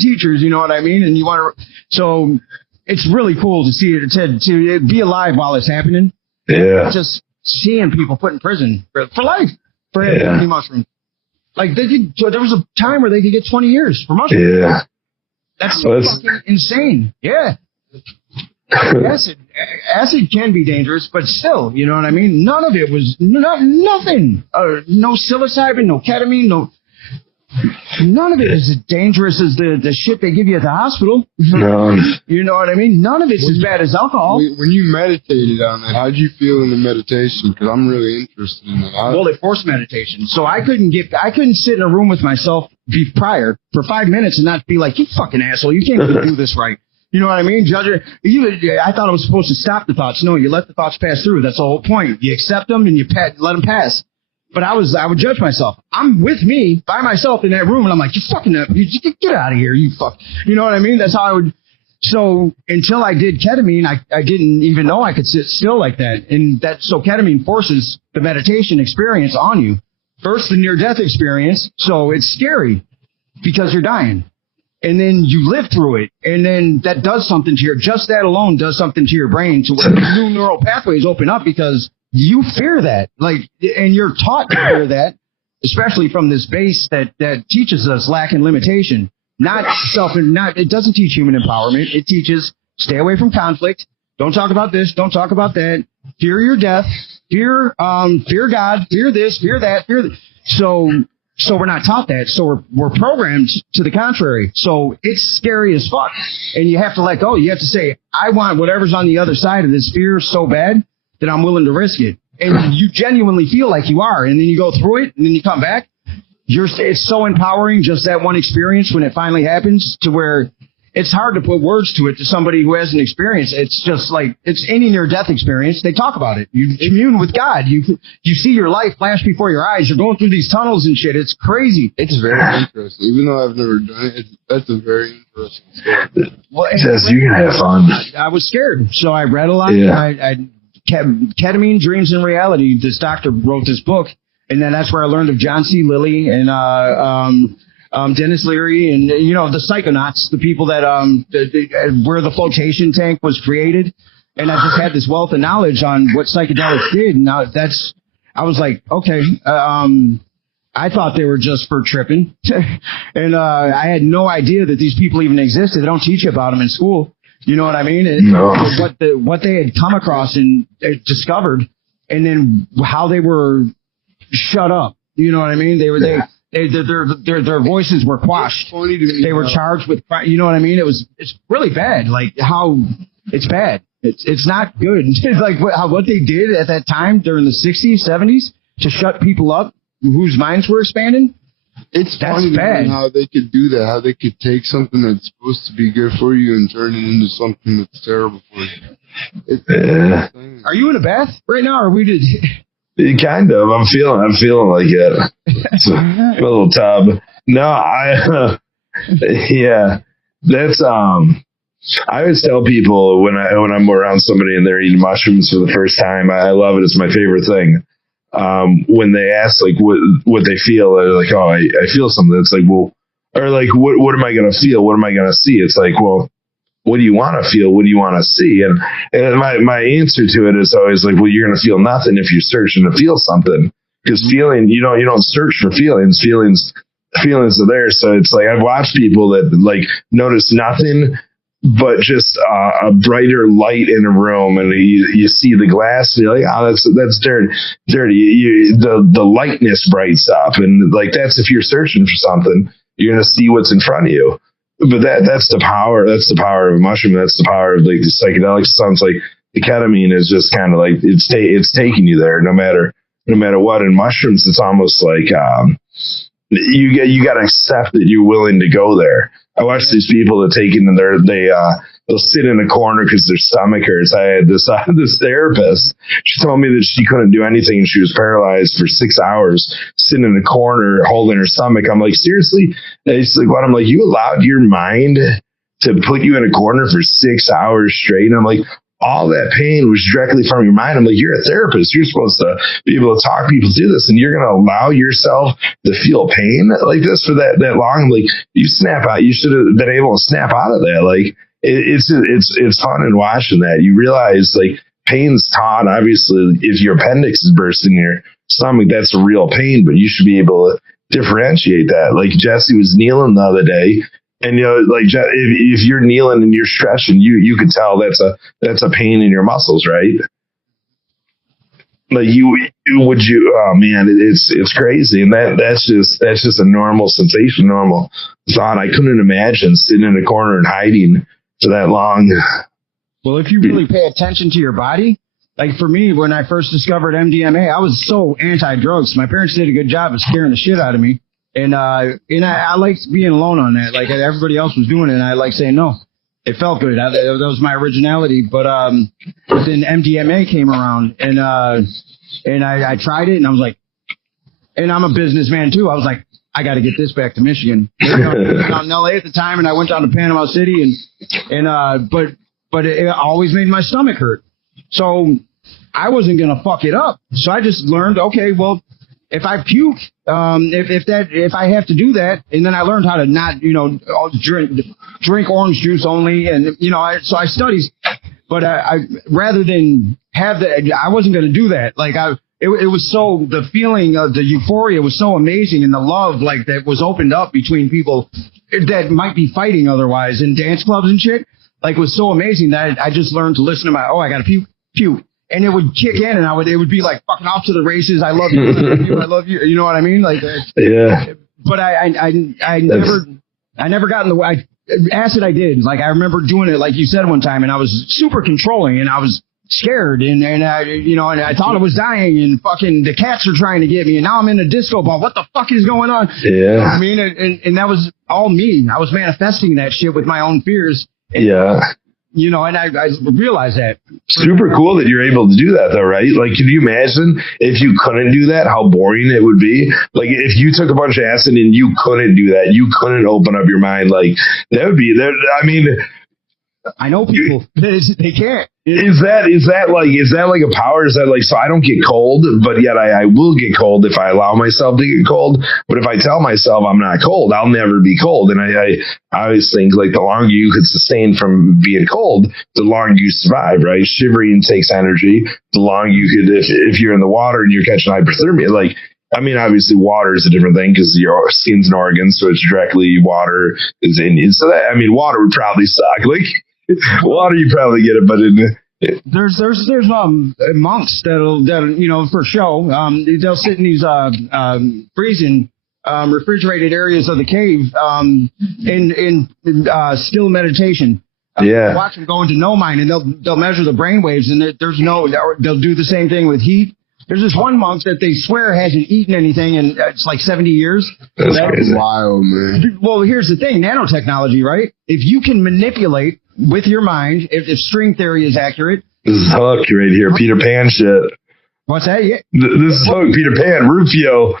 teachers. You know what I mean? And you want to. So it's really cool to see it to be alive while it's happening. Yeah. Just seeing people put in prison for life for having mushrooms. Like there was a time where they could get 20 years for mushrooms. Yeah. That's fucking insane. Yeah. Acid can be dangerous, but still, you know what I mean? None of it was nothing. No psilocybin, no ketamine, none of it is as dangerous as the shit they give you at the hospital. No. You know what I mean? None of it's as bad as alcohol. When you meditated on that, how'd you feel in the meditation? Because I'm really interested in that. Well, they forced meditation, so I couldn't sit in a room with myself prior for 5 minutes and not be like, "You fucking asshole, you can't do this right." You know what I mean? I thought I was supposed to stop the thoughts. No, you let the thoughts pass through. That's the whole point. You accept them and you let them pass. But I would judge myself. I'm with me by myself in that room, and I'm like, "You fucking, get out of here, you fuck." You know what I mean? That's how I would. So until I did ketamine, I didn't even know I could sit still like that. And so ketamine forces the meditation experience on you. First, the near-death experience. So it's scary because you're dying. And then you live through it, and then that does something to just that alone does something to your brain to where new neural pathways open up because you fear that, and you're taught to fear that, especially from this base that teaches us lack and limitation. It doesn't teach human empowerment. It teaches stay away from conflict. Don't talk about this. Don't talk about that. Fear your death. Fear God. Fear this. Fear that. So we're not taught that. So we're programmed to the contrary. So it's scary as fuck. And you have to let go. You have to say, I want whatever's on the other side of this fear so bad that I'm willing to risk it. And you genuinely feel like you are. And then you go through it and then you come back. It's so empowering, just that one experience when it finally happens, to where it's hard to put words to it to somebody who hasn't experienced. It's just like it's any near-death experience. They talk about it. You commune with God. You see your life flash before your eyes. You're going through these tunnels and shit. It's crazy. It's very interesting. Even though I've never done it, that's a very interesting story. Well, You're gonna have fun. I was scared, so I read a lot. Yeah. Ketamine, Dreams, and Reality. This doctor wrote this book, and then that's where I learned of John C. Lilly and Dennis Leary, and the psychonauts, the people that where the flotation tank was created. And I just had this wealth of knowledge on what psychedelics did. And now I was like, okay, I thought they were just for tripping, and I had no idea that these people even existed. They don't teach you about them in school. You know what I mean? No. What they had come across and discovered, and then how they were shut up. You know what I mean? Their voices were quashed. Funny to me, they were charged with, you know what I mean? It's really bad. Like how it's bad. It's not good. It's like what they did at that time during the 60s, 70s to shut people up whose minds were expanding. It's funny to me how they could do that, how they could take something that's supposed to be good for you and turn it into something that's terrible for you. Are you in a bath right now, or we did? Kind of. I'm feeling like it. It's a little tub. No, yeah. That's I always tell people when I'm around somebody and they're eating mushrooms for the first time, I love it. It's my favorite thing. when they ask like what they feel, they're like, oh, I feel something. It's like, well, or like, what am I going to feel? What am I going to see? It's like, well, what do you want to feel? What do you want to see? And my answer to it is always like, well, you're going to feel nothing if you're searching to feel something, because feeling, you don't search for feelings. Feelings are there. So it's like, I've watched people that like notice nothing but just a brighter light in a room, and you see the glass, and you're like, oh, that's dirty. The lightness brights up, and like that's if you're searching for something, you're gonna see what's in front of you. But that's the power. That's the power of a mushroom. That's the power of like the psychedelics. It sounds like the ketamine is just kind of like it's taking you there, no matter what. In mushrooms, it's almost like you got to accept that you're willing to go there. I watch these people that take it and they'll sit in a corner because their stomach hurts. I had this therapist. She told me that she couldn't do anything and she was paralyzed for 6 hours, sitting in a corner holding her stomach. I'm like, seriously? And she's like, what? I'm like, you allowed your mind to put you in a corner for 6 hours straight? And I'm like, all that pain was directly from your mind. I'm like, you're a therapist. You're supposed to be able to talk people through this, and you're going to allow yourself to feel pain like this for that long. Like, you snap out. You should have been able to snap out of that. Like, it's fun in watching that. You realize like pain's taught. Obviously, if your appendix is bursting in your stomach, that's a real pain, but you should be able to differentiate that. Like Jesse was kneeling the other day. And like if you're kneeling and you're stretching, you could tell that's a pain in your muscles, right? Like oh man, it's crazy, and that's just a normal sensation, normal thought. I couldn't imagine sitting in a corner and hiding for that long. Well, if you really pay attention to your body, like for me, when I first discovered MDMA, I was so anti-drugs. My parents did a good job of scaring the shit out of me. And I liked being alone on that. Like everybody else was doing it, and I liked saying no. It felt good. That was my originality. But then MDMA came around, and I tried it, and I was like, and I'm a businessman too. I was like, I got to get this back to Michigan. I was out in LA at the time, and I went down to Panama City, but it always made my stomach hurt. So I wasn't gonna fuck it up. So I just learned, okay, well, if I puke, if I have to do that, and then I learned how to not, drink orange juice only, and so I studied, but I rather than have that, I wasn't going to do that. Like it was so, the feeling of the euphoria was so amazing, and the love like that was opened up between people that might be fighting otherwise in dance clubs and shit, like was so amazing that I just learned to listen to I got to puke. And it would kick in, and it would be like fucking off to the races. I love you, I love you. You know what I mean? Like, yeah. But I never got in the way. Acid, I did. Like I remember doing it, like you said one time, and I was super controlling, and I was scared, and I thought I was dying, and fucking the cats are trying to get me, and now I'm in a disco ball. What the fuck is going on? Yeah. You know what I mean, and that was all me. I was manifesting that shit with my own fears. And, yeah. And I realized that. Super cool that you're able to do that, though, right? Like, can you imagine if you couldn't do that, how boring it would be? Like, if you took a bunch of acid and you couldn't do that, you couldn't open up your mind, like, that would be, I mean... I know people, they can't. Is that like a power? Is that like, so I don't get cold, but yet I will get cold if I allow myself to get cold. But if I tell myself I'm not cold, I'll never be cold. And I always think like the longer you could sustain from being cold, the longer you survive, right? Shivering takes energy. The longer you could, if you're in the water and you're catching hypothermia, like, I mean, obviously water is a different thing because your skin's an organ, so it's directly water is in you. So that, I mean, water would probably suck. Like, water, you probably get it, but there's monks that'll for show they'll sit in these freezing refrigerated areas of the cave in still meditation. Watch them go into no mind, and they'll measure the brain waves, and they'll do the same thing with heat. There's this one monk that they swear hasn't eaten anything in it's like 70 years. That's wild, man. Well, here's the thing, nanotechnology, right? If you can manipulate with your mind, if string theory is accurate. This is Hook right here, Peter Pan shit. What's that? Yeah. This is Hook, Peter Pan, Rufio.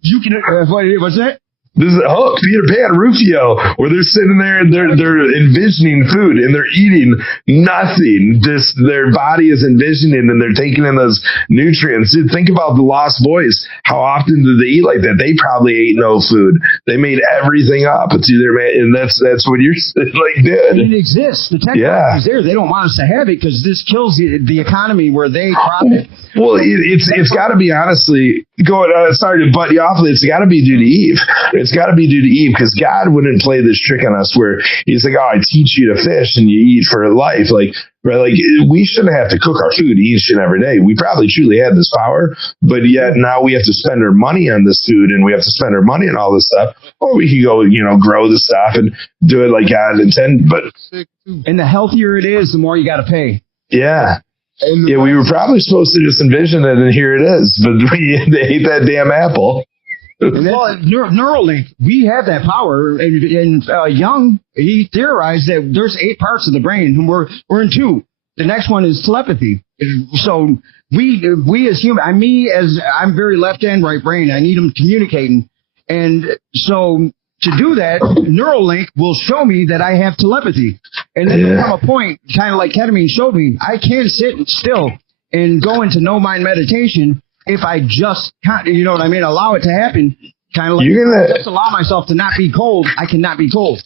You can, what's that? This is Hook, Peter Pan, Rufio, where they're sitting there and they're envisioning food and they're eating nothing. Just their body is envisioning and they're taking in those nutrients. Dude, think about the Lost Boys. How often did they eat like that? They probably ate no food. They made everything up. It's either, and that's what you're like, dude. It exists. The technology is there. They don't want us to have it because this kills the economy where they profit. Well, it's got to be honestly sorry to butt you off. It's got to be due to Eve. It's got to be due to Eve because God wouldn't play this trick on us where he's like, oh, I teach you to fish and you eat for life. Like, right? Like we shouldn't have to cook our food each and every day. We probably truly had this power, but yet now we have to spend our money on this food and we have to spend our money on all this stuff. Or we could go, grow the stuff and do it like God intended. But and the healthier it is, the more you got to pay. Yeah. Yeah, we were probably supposed to just envision it, and here it is. But they ate that damn apple. Well, Neuralink, we have that power. And Young, he theorized that there's 8 parts of the brain, and we're in 2. The next one is telepathy. So we as human, I'm very left and right brain. I need them communicating, and so to do that, Neuralink will show me that I have telepathy. And then there'll come a point, kind of like ketamine showed me, I can sit still and go into no mind meditation if I just, allow it to happen. Kind of like just allow myself to not be cold. I cannot be cold.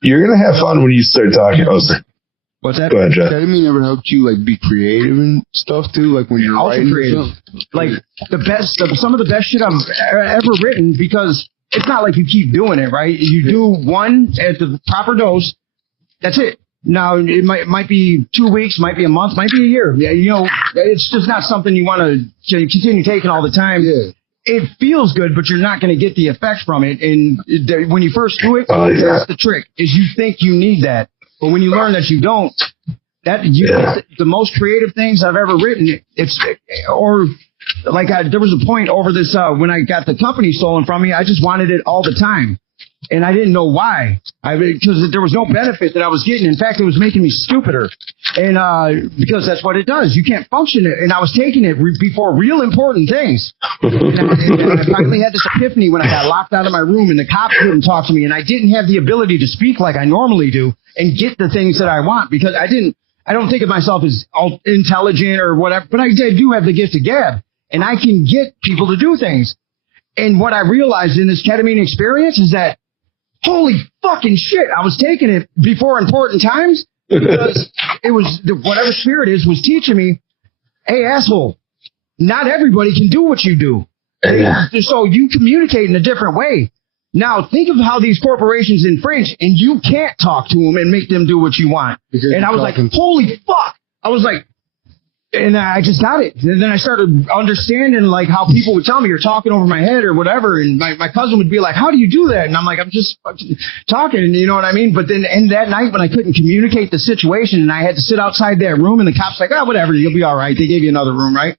You're going to have fun when you start talking. What's that? Go ahead, Jeff. Ketamine ever helped you like be creative and stuff too? Like when you're writing creative. Like some of the best shit I've ever written because it's not like you keep doing it, right? You do one at the proper dose. That's it. Now, it might be 2 weeks, might be a month, might be a year. Yeah, it's just not something you want to continue taking all the time. Yeah. It feels good, but you're not going to get the effect from it. And when you first do it, that's the trick, is you think you need that. But when you learn that you don't, the most creative things I've ever written, there was a point over this, when I got the company stolen from me, I just wanted it all the time. And I didn't know why. Because there was no benefit that I was getting. In fact, it was making me stupider. And because that's what it does. You can't function it. And I was taking it before real important things. And I finally had this epiphany when I got locked out of my room and the cops couldn't talk to me. And I didn't have the ability to speak like I normally do and get the things that I want because I don't think of myself as intelligent or whatever. But I do have the gift of gab. And I can get people to do things. And what I realized in this ketamine experience is that, holy fucking shit, I was taking it before important times because it was whatever spirit was teaching me, hey, asshole, not everybody can do what you do. So you communicate in a different way. Now, think of how these corporations infringe, and you can't talk to them and make them do what you want. And I was like, holy fuck. I was like, and I just got it. And then I started understanding like how people would tell me you're talking over my head or whatever. And my cousin would be like, how do you do that? And I'm like, I'm just talking. You know what I mean? But then and that night when I couldn't communicate the situation and I had to sit outside that room and the cops like, oh, whatever, you'll be all right. They gave you another room, right?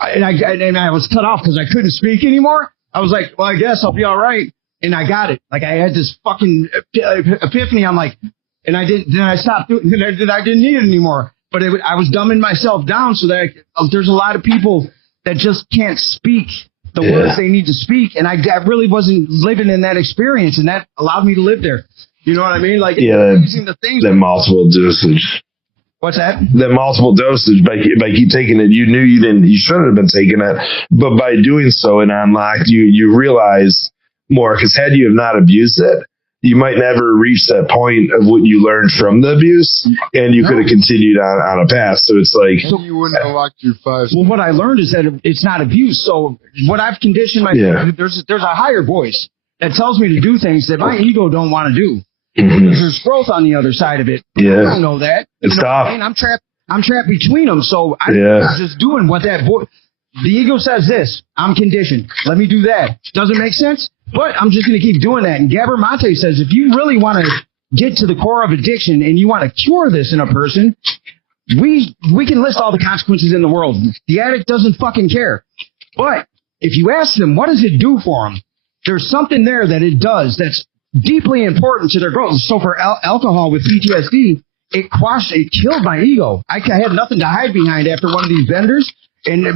And I was cut off because I couldn't speak anymore. I was like, well, I guess I'll be all right. And I got it. Like I had this fucking epiphany. I'm like, and I didn't. Then I stopped doing it. I didn't need it anymore. But I was dumbing myself down so that there's a lot of people that just can't speak the words they need to speak. And I really wasn't living in that experience. And that allowed me to live there. You know what I mean? Like using the things. That multiple dosage. What's that? That multiple dosage by keep taking it. You knew you shouldn't have been taking it. But by doing so and unlocked, you realize more. Because had you have not abused it, you might never reach that point of what you learned from the abuse, and you could have continued on a path. So it's like you wouldn't have locked your 5. Well, what I learned is that it's not abuse. So what I've conditioned myself, there's a higher voice that tells me to do things that my ego don't want to do. There's growth on the other side of it. Yeah. I don't know that. It's tough. I mean, I'm trapped between them. So I'm just doing what that voice. The ego says this. I'm conditioned. Let me do that. Doesn't make sense. But I'm just going to keep doing that. And Gabor Mate says, if you really want to get to the core of addiction and you want to cure this in a person, we can list all the consequences in the world. The addict doesn't fucking care. But if you ask them, what does it do for them? There's something there that it does that's deeply important to their growth. So for alcohol with PTSD, it killed my ego. I had nothing to hide behind after one of these benders. And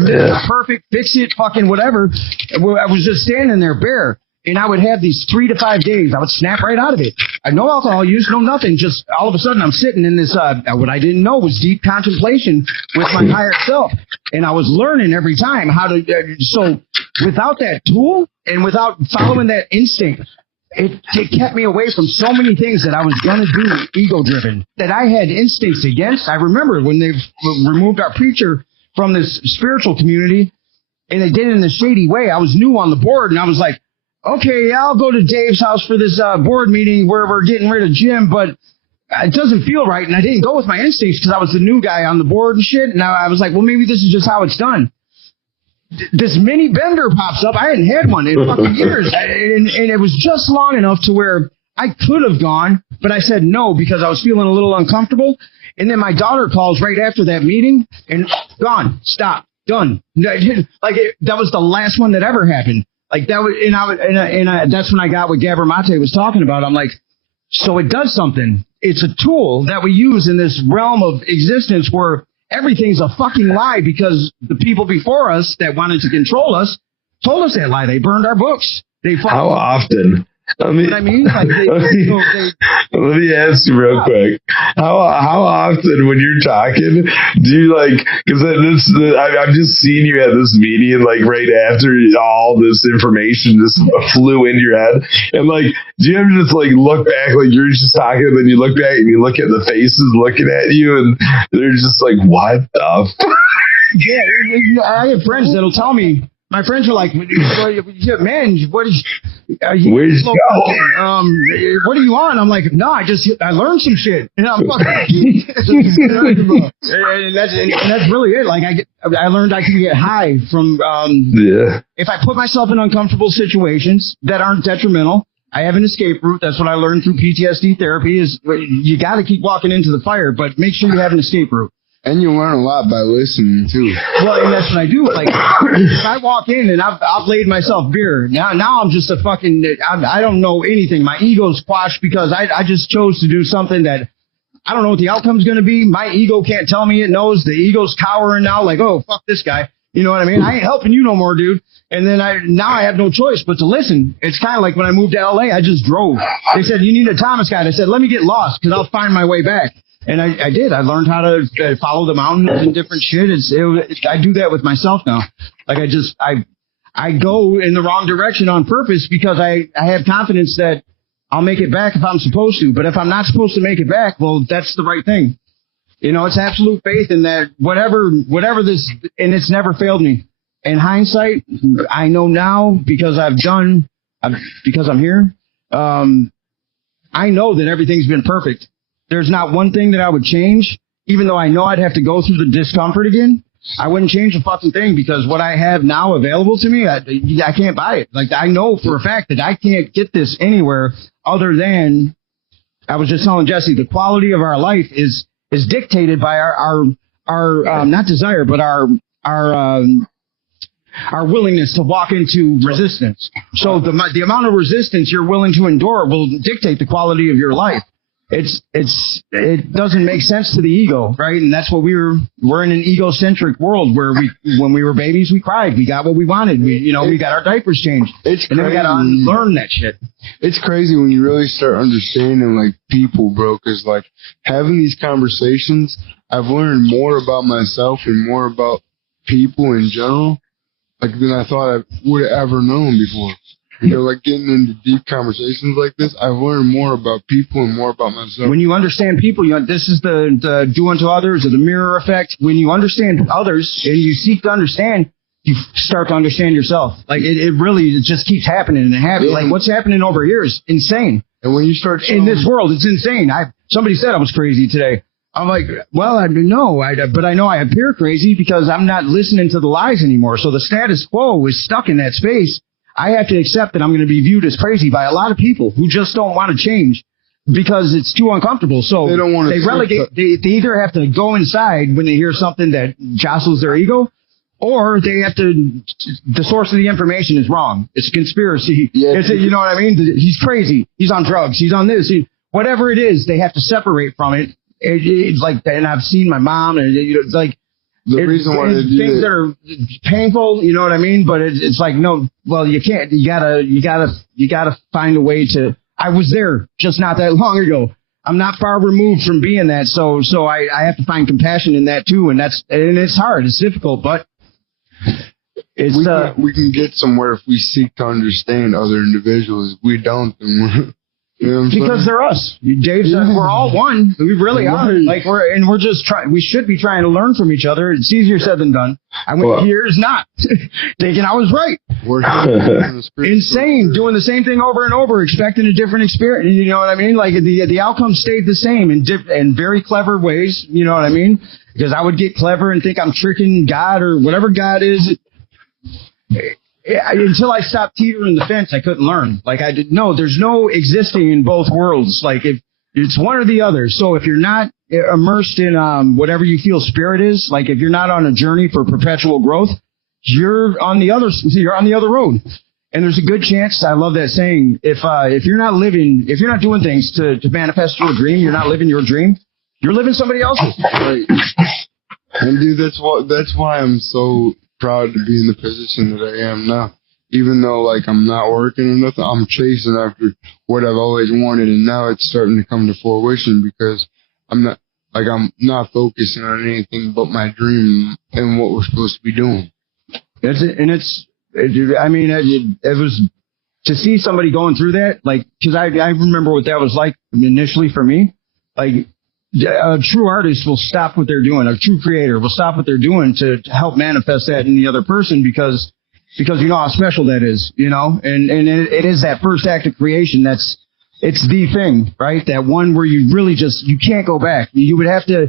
perfect, fix it, fucking whatever. I was just standing there bare. and I would have these 3 to 5 days. I would snap right out of it. I no alcohol use, no nothing. Just all of a sudden, I'm sitting in this, what I didn't know was deep contemplation with my higher self. And I was learning every time how to, so without that tool and without following that instinct, it kept me away from so many things that I was going to do ego-driven, that I had instincts against. I remember when they removed our preacher from this spiritual community, and they did it in a shady way. I was new on the board, and I was like, okay, I'll go to Dave's house for this board meeting where we're getting rid of Jim, but it doesn't feel right. And I didn't go with my instincts because I was the new guy on the board and shit. And I was like, well, maybe this is just how it's done. This mini bender pops up. I hadn't had one in fucking years. And it was just long enough to where I could have gone, but I said no because I was feeling a little uncomfortable. And then my daughter calls right after that meeting and gone, stop, done. That was the last one that ever happened. Like that was, and that's when I got what Gabor Mate was talking about. I'm like, so it does something. It's a tool that we use in this realm of existence where everything's a fucking lie because the people before us that wanted to control us told us that lie. They burned our books. They fucking. How often? Let me ask you real quick. How often when you're talking do you because I've just seen you at this meeting right after all this information just flew into your head, and do you ever just look back you're just talking and then you look back and you look at the faces looking at you and they're just what the Yeah, I have friends that'll tell me. My friends are like, man, what is? Where'd you go? What are you on? I'm like, no, I learned some shit. And I'm fucking. and that's really it. I learned I can get high from. If I put myself in uncomfortable situations that aren't detrimental, I have an escape route. That's what I learned through PTSD therapy. Is you got to keep walking into the fire, but make sure you have an escape route. And you learn a lot by listening, too. Well, and that's what I do. If I walk in and I've laid myself beer, now I'm just a fucking, I don't know anything. My ego's quashed because I just chose to do something that I don't know what the outcome's going to be. My ego can't tell me it knows. The ego's cowering now oh, fuck this guy. You know what I mean? I ain't helping you no more, dude. And then now I have no choice but to listen. It's kind of like when I moved to L.A., I just drove. They said, you need a Thomas guide. I said, let me get lost because I'll find my way back. And I did. I learned how to follow the mountains and different shit. I do that with myself now. I go in the wrong direction on purpose because I have confidence that I'll make it back if I'm supposed to. But if I'm not supposed to make it back, well, that's the right thing. It's absolute faith in that whatever this, and it's never failed me. In hindsight, I know now because because I'm here. I know that everything's been perfect. There's not one thing that I would change, even though I know I'd have to go through the discomfort again. I wouldn't change a fucking thing because what I have now available to me, I can't buy it. I know for a fact that I can't get this anywhere other than, I was just telling Jesse, the quality of our life is dictated by our not desire, but our willingness to walk into resistance. So the amount of resistance you're willing to endure will dictate the quality of your life. It doesn't make sense to the ego, right? And that's what we're in an egocentric world where when we were babies, we cried. We got what we wanted. We got our diapers changed. And then we got to unlearn that shit. It's crazy when you really start understanding people, bro, because having these conversations, I've learned more about myself and more about people in general, than I thought I would have ever known before. Getting into deep conversations like this, I've learned more about people and more about myself. When you understand people, this is the do unto others or the mirror effect. When you understand others and you seek to understand, you start to understand yourself. It really just keeps happening and it happens. Yeah. What's happening over here is insane. And when you start in this world, it's insane. Somebody said I was crazy today. I'm like, well, I know, but I know I appear crazy because I'm not listening to the lies anymore. So the status quo is stuck in that space. I have to accept that I'm going to be viewed as crazy by a lot of people who just don't want to change because it's too uncomfortable. So they don't want to. They relegate. They either have to go inside when they hear something that jostles their ego, or they have to. The source of the information is wrong. It's a conspiracy. Yeah, you know what I mean? He's crazy. He's on drugs. He's on this. Whatever it is, they have to separate from it. And I've seen my mom, and The reason why they do things that are painful, you know what I mean? But it's like, no, well, you can't. You gotta find a way to. I was there just not that long ago. I'm not far removed from being that, so I have to find compassion in that too, and it's hard, it's difficult, but it's we can get somewhere if we seek to understand other individuals. If we don't, then we're, you know what I'm because saying? they're us. Dave said we're all one. We really are. Like we're just trying. We should be trying to learn from each other. It's easier said than done. I went years not thinking I was right. We're insane, doing the same thing over and over, expecting a different experience. You know what I mean? Like the outcome stayed the same in very clever ways. You know what I mean? Because I would get clever and think I'm tricking God or whatever God is. Until I stopped teetering the fence, I couldn't learn. Like I did. No, there's no existing in both worlds. Like if it's one or the other. So if you're not immersed in whatever you feel spirit is, like if you're not on a journey for perpetual growth, you're on the other road. And there's a good chance. I love that saying. If you're not doing things to manifest your dream, you're not living your dream. You're living somebody else's. Right. And dude, that's why I'm so proud to be in the position that I am now. Even though like I'm not working or nothing, I'm chasing after what I've always wanted, and now it's starting to come to fruition because I'm not focusing on anything but my dream and what we're supposed to be doing. It was to see somebody going through that, like, because I remember what that was like initially for me. Like, a true artist will stop what they're doing. A true creator will stop what they're doing to help manifest that in the other person because you know how special that is, you know, and it is that first act of creation it's the thing, right? That one where you really you can't go back. You would have to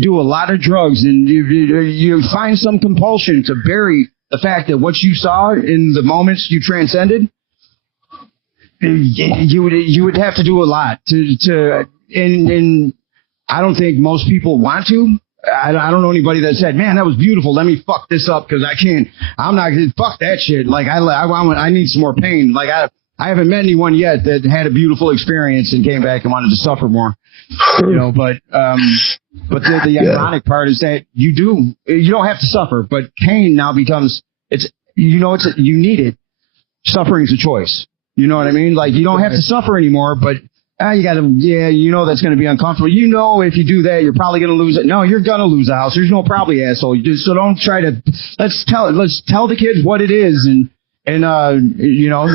do a lot of drugs, and you find some compulsion to bury the fact that what you saw in the moments you transcended. You would have to do a lot to and I don't think most people want to. I don't know anybody that said, "Man, that was beautiful. Let me fuck this up because I can't. I'm not gonna fuck that shit." Like I need some more pain. Like I haven't met anyone yet that had a beautiful experience and came back and wanted to suffer more. You know, but the ironic part is that you don't have to suffer, but pain now becomes you need it. Suffering's a choice. You know what I mean? Like you don't have to suffer anymore, but you know that's going to be uncomfortable. You know if you do that, you're probably going to lose it. No, you're going to lose the house. There's no probably, asshole. So don't try to. Let's tell the kids what it is, and you know,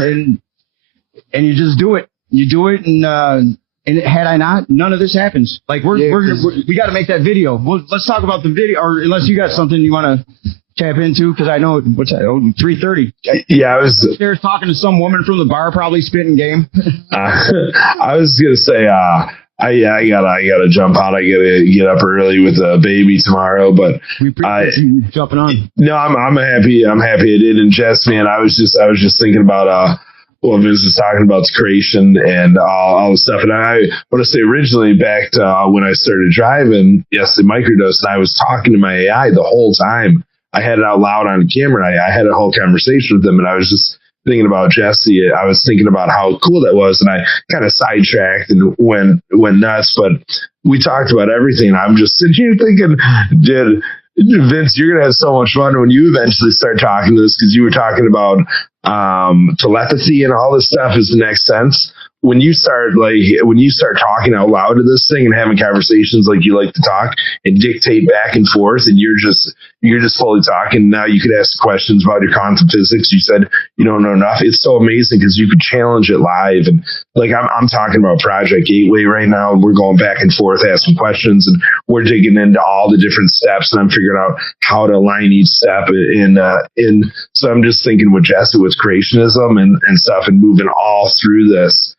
and you just do it. You do it, and had I not, none of this happens. Like we got to make that video. Well, let's talk about the video, or unless you got something you want to tap into, because I know what's that? 3:30. Yeah, I was upstairs talking to some woman from the bar, probably spitting game. I was gonna say, I gotta jump out. I gotta get up early with a baby tomorrow, but we appreciate you jumping on. No, I'm happy. I'm happy I did. And Jess, man, I was just thinking about what Vince was talking about, creation and all the stuff. And I want to say originally back to when I started driving, the microdose, and I was talking to my AI the whole time. I had it out loud on camera. I had a whole conversation with them, and I was just thinking about Jesse. I was thinking about how cool that was, and I kind of sidetracked and went nuts. But we talked about everything. I'm just sitting here thinking, Vince, you're gonna have so much fun when you eventually start talking to this, because you were talking about telepathy and all this stuff is the next sense. When you start talking out loud to this thing and having conversations like you like to talk and dictate back and forth, and you're just fully talking. Now you could ask questions about your quantum physics. You said you don't know enough. It's so amazing because you could challenge it live. And like I'm talking about Project Gateway right now, and we're going back and forth asking questions, and we're digging into all the different steps, and I'm figuring out how to align each step in. So I'm just thinking with Jesse, with creationism and stuff, and moving all through this.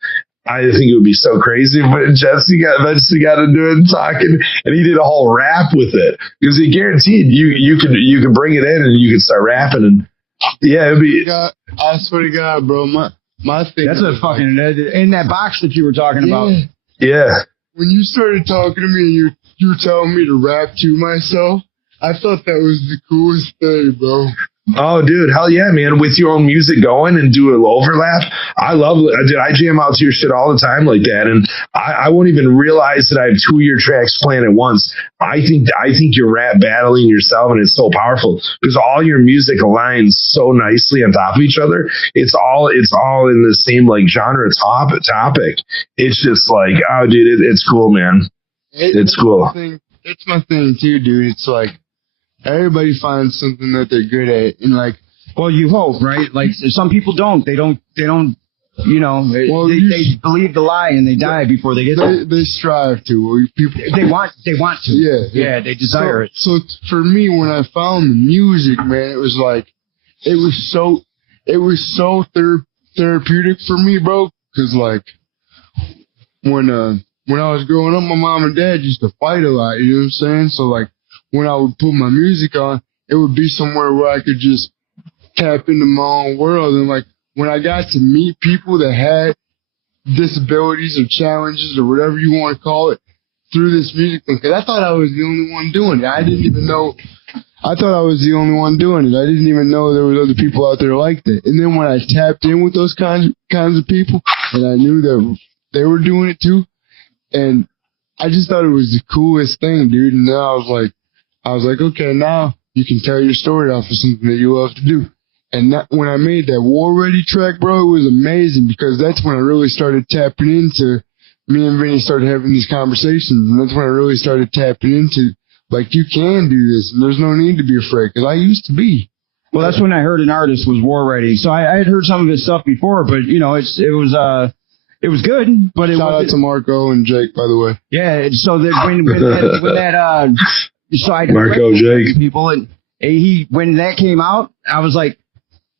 I think it would be so crazy, but Jesse eventually got into it and talking, and he did a whole rap with it, because he guaranteed you could bring it in and you could start rapping, and it'd be. I swear to God, bro, my thing. That's a fucking in that box that you were talking about. Yeah. When you started talking to me and you were telling me to rap to myself, I thought that was the coolest thing, bro. Oh, dude, hell yeah, man! With your own music going and do an overlap, I love it. Dude, I jam out to your shit all the time like that, and I won't even realize that I have 2 of your tracks playing at once. I think you're rap battling yourself, and it's so powerful because all your music aligns so nicely on top of each other. It's all in the same like genre topic. It's just like, oh, dude, it's cool, man. It's cool. That's my thing too, dude. It's like everybody finds something that they're good at, and like, well, you hope, right? Like some people don't. They don't. You know, well, they believe the lie and they die before they get there. They strive to. Or people. They want to. Yeah. They desire it. So for me, when I found the music, man, it was like, it was so therapeutic for me, bro. Because like when I was growing up, my mom and dad used to fight a lot. You know what I'm saying? So like when I would put my music on, it would be somewhere where I could just tap into my own world. And like when I got to meet people that had disabilities or challenges or whatever you want to call it through this music thing, because I thought I was the only one doing it. I didn't even know. I thought I was the only one doing it. I didn't even know there was other people out there like that. And then when I tapped in with those kinds of people, and I knew that they were doing it too, and I just thought it was the coolest thing, dude. And then I was like, okay, now you can tell your story off of something that you love to do. And that, when I made that War Ready track, bro, it was amazing because that's when I really started tapping into, me and Vinny started having these conversations, and that's when I really started tapping into, like, you can do this, and there's no need to be afraid, because I used to be. Well, that's when I heard an artist was War Ready. So I had heard some of his stuff before, but, you know, it was good, but it Shout out to Marco and Jake, by the way. Yeah, so that so I Marco, Jake, people, and when that came out, I was like,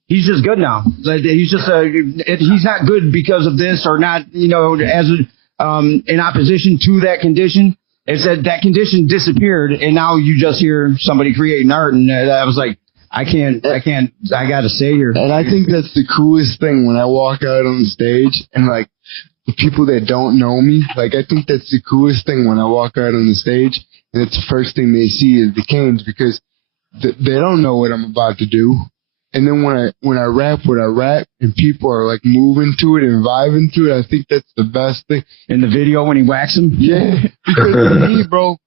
he's just good now. Like, he's just he's not good because of this or not, you know, as in opposition to that condition. It's that condition disappeared, and now you just hear somebody creating art, and I was like, I gotta say here. And I think that's the coolest thing when I walk out on the stage and like the people that don't know me, like I think that's the coolest thing when I walk out on the stage and it's the first thing they see is the Canes because they don't know what I'm about to do. And then when I rap what I rap and people are like moving to it and vibing to it, I think that's the best thing. In the video when he whacks him? Yeah. Because to me, bro,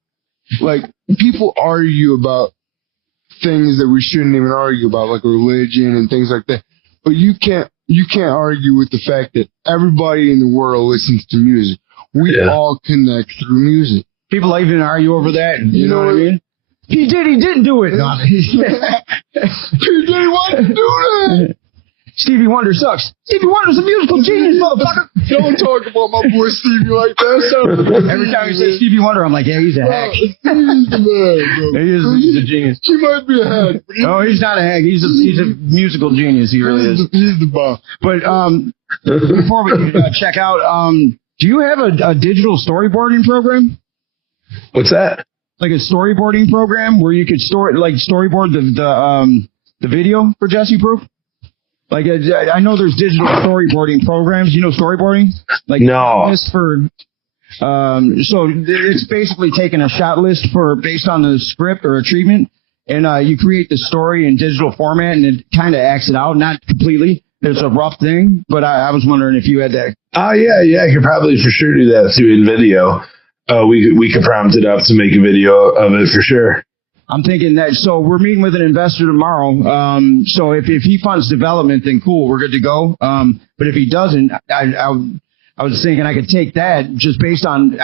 like people argue about things that we shouldn't even argue about, like religion and things like that. But you can't argue with the fact that everybody in the world listens to music. We all connect through music. People even argue over that. You know what I mean? He didn't do it. No. He didn't want to do that. Stevie Wonder sucks. Stevie Wonder's a musical genius, motherfucker. Don't talk about my boy Stevie like that. Every time you say Stevie Wonder, I'm like, yeah, he's a hack. He's the man, bro. He's a genius. He might be a hack. No, he's not a hack. He's a musical genius. He really is. He's the boss. But before we check out, do you have a digital storyboarding program? What's that? Like a storyboarding program where you could storyboard the video for Jesse Proof? Like I know there's digital storyboarding programs. You know storyboarding? Like no. So it's basically taking a shot list based on the script or a treatment, and you create the story in digital format, and it kind of acts it out, not completely. It's a rough thing, but I was wondering if you had that. Yeah, I could probably for sure do that through InVideo. We could prompt it up to make a video of it for sure. I'm thinking that, so we're meeting with an investor tomorrow. So if he funds development, then cool, we're good to go. But if he doesn't, I was thinking I could take that just based on,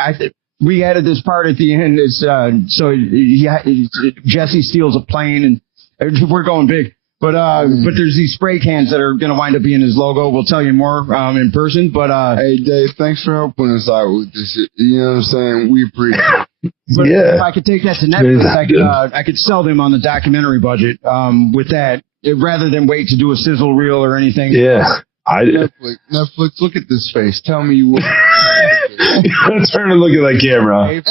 we added this part at the end. It's, so Jesse steals a plane and we're going big. But there's these spray cans that are going to wind up being his logo. We'll tell you more in person. But hey, Dave, thanks for helping us out with this. You know what I'm saying? We appreciate it. But if I could take that to Netflix, I could sell them on the documentary budget with that, rather than wait to do a sizzle reel or anything. Yeah. Netflix, look at this face. Tell me you will. Turn and look at that camera.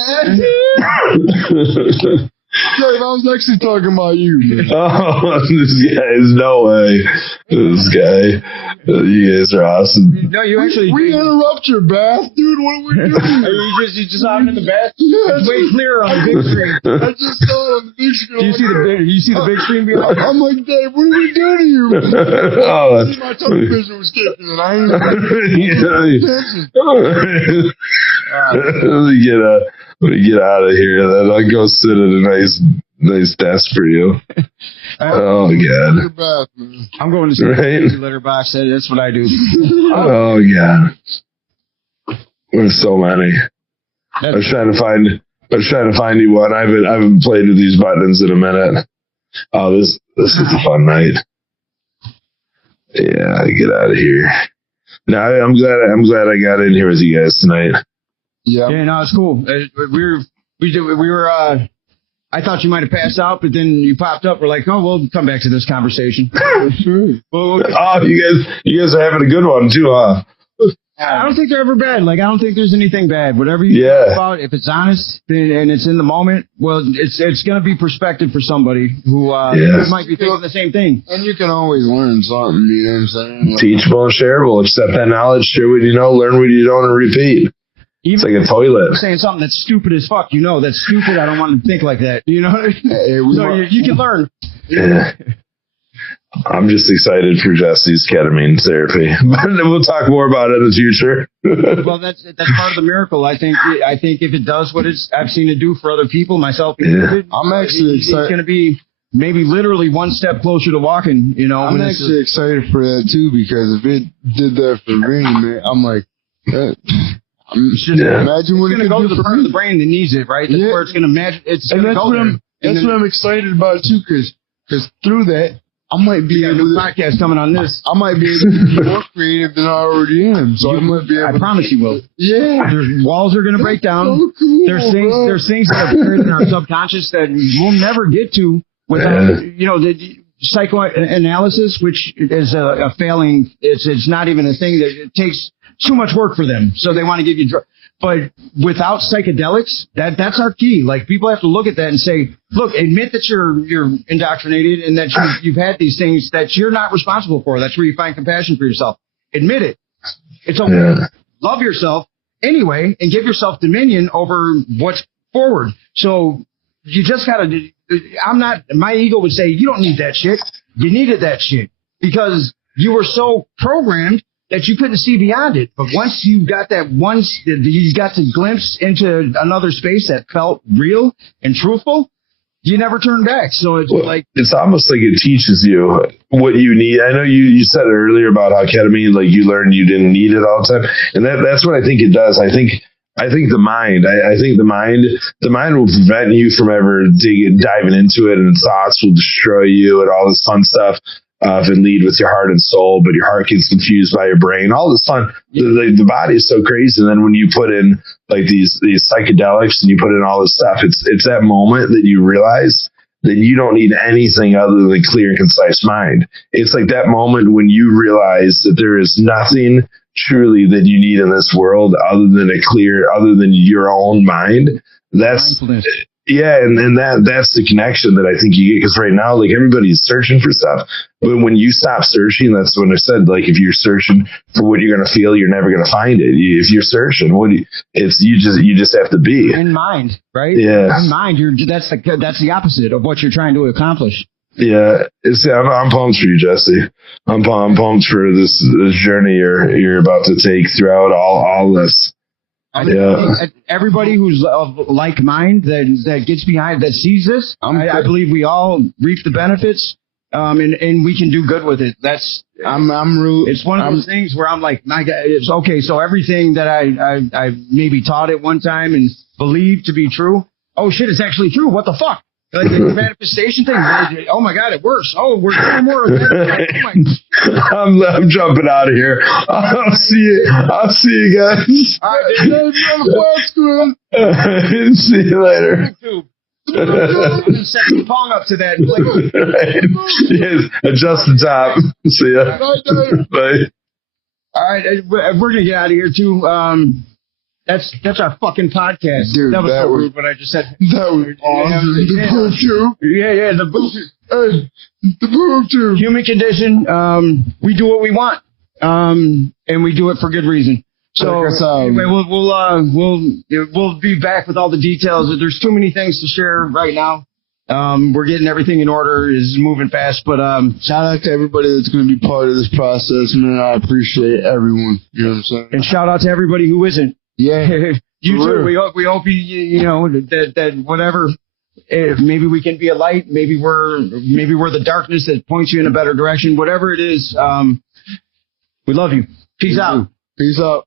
Dave, I was actually talking about you, man. Oh, this guy is no way. This guy, you guys are awesome. No, you actually. We interrupt your bath, dude. What are we doing? You just out in the bath. Yeah, It's way clearer on the big screen. I just saw it on the big screen. Do you see the big screen behind? I'm like, Dave, what did we do to you? Oh, My television was kicking, and I ain't Let me get out of here. Then I'll go sit at a nice desk for you. Oh God! Your bath, man. I'm going to see Right? the litter box. That's what I do. Oh God! There's so many. I was trying to find you one. I haven't played with these buttons in a minute. Oh, this is a fun night. Yeah, get out of here. No, I'm glad I got in here with you guys tonight. Yeah. Yeah, no, it's cool. We were. I thought you might have passed out, but then you popped up. We're like, oh, we'll come back to this conversation. Oh, you guys are having a good one too, huh? I don't think they're ever bad. Like, I don't think there's anything bad. Whatever you talk about, if it's honest and it's in the moment, well, it's going to be perspective for somebody who might be thinking the same thing. And you can always learn something, you know what I'm saying? Teachable and shareable. Accept that knowledge, share what you know, learn what you don't, and repeat. It's like a toilet. Saying something that's stupid as fuck, that's stupid. I don't want to think like that. You know, so you can learn. Yeah. I'm just excited for Jesse's ketamine therapy, but we'll talk more about it in the future. Well, that's part of the miracle. I think if it does what I've seen it do for other people, myself included, I'm actually excited. It's going to be maybe literally one step closer to walking. I'm actually excited for that too, because if it did that for me, man, I'm like, imagine what it's going to go to the part of the brain that needs it, right? That's where it's going to imagine. It's going to go there. That's what I'm excited about too, because through that, I might be able to podcast coming on this. I might be able to be more creative than I already am. So I might be able. I promise you will. Yeah. There's walls are going to break down. So cool, there's things that are buried in our subconscious that we'll never get to without the psychoanalysis, which is a failing. It's not even a thing. That it takes too much work for them, so they want to give you drugs. But without psychedelics, that's our key. Like, people have to look at that and say, look, admit that you're indoctrinated and that you've had these things that you're not responsible for. That's where you find compassion for yourself. Admit it. It's okay. Love yourself anyway and give yourself dominion over what's forward. So you just gotta. My ego would say, you don't need that shit. You needed that shit because you were so programmed that you couldn't see beyond it. But once you got you got to glimpse into another space that felt real and truthful, you never turned back. So it's it's almost like it teaches you what you need. I know you said earlier about how ketamine, like, you learned you didn't need it all the time. And that's what I think it does. I think the mind, the mind will prevent you from ever diving into it, and thoughts will destroy you and all this fun stuff. And lead with your heart and soul, but your heart gets confused by your brain. All this fun. The body is so crazy. And then when you put in like these psychedelics and you put in all this stuff, it's that moment that you realize that you don't need anything other than clear and concise mind. It's like that moment when you realize that there is nothing truly that you need in this world other than your own mind. That's yeah, and that's the connection that I think you get, because right now, like, everybody's searching for stuff, but when you stop searching, that's when I said, like, if you're searching for what you're gonna feel, you're never gonna find it. If you're searching, you just have to be in mind, right? Yeah, in mind. That's the opposite of what you're trying to accomplish. Yeah, I'm pumped for you, Jesse. I'm pumped for this journey you're about to take throughout all this. Everybody who's of like mind that gets behind, that sees this, I believe we all reap the benefits, and we can do good with it. It's one of those things where I'm like, my God, it's okay. So everything that I maybe taught at one time and believed to be true, oh shit, it's actually true. What the fuck? Like the manifestation thing. Oh my God, it works. Oh, we're doing more of that. I'm jumping out of here. I'll see you guys. All right, see you later. Set the pong up to that. Yes, adjust the top. See ya. Bye. All right, we're gonna get out of here too. That's our fucking podcast. Dude, that was that so was- rude what I just said. That was awesome. The boob tube. Yeah, the boob. Hey, the boob tube. Human condition. We do what we want, and we do it for good reason. So Check us out. anyway, we'll be back with all the details. There's too many things to share right now. We're getting everything in order. Is moving fast, but Shout out to everybody that's going to be part of this process, man. I appreciate everyone. You know what I'm saying? and shout out to everybody who isn't. Yeah. You For too. real. We hope you know that whatever. Maybe we can be a light. Maybe we're the darkness that points you in a better direction. Whatever it is, we love you. Peace out. Peace out.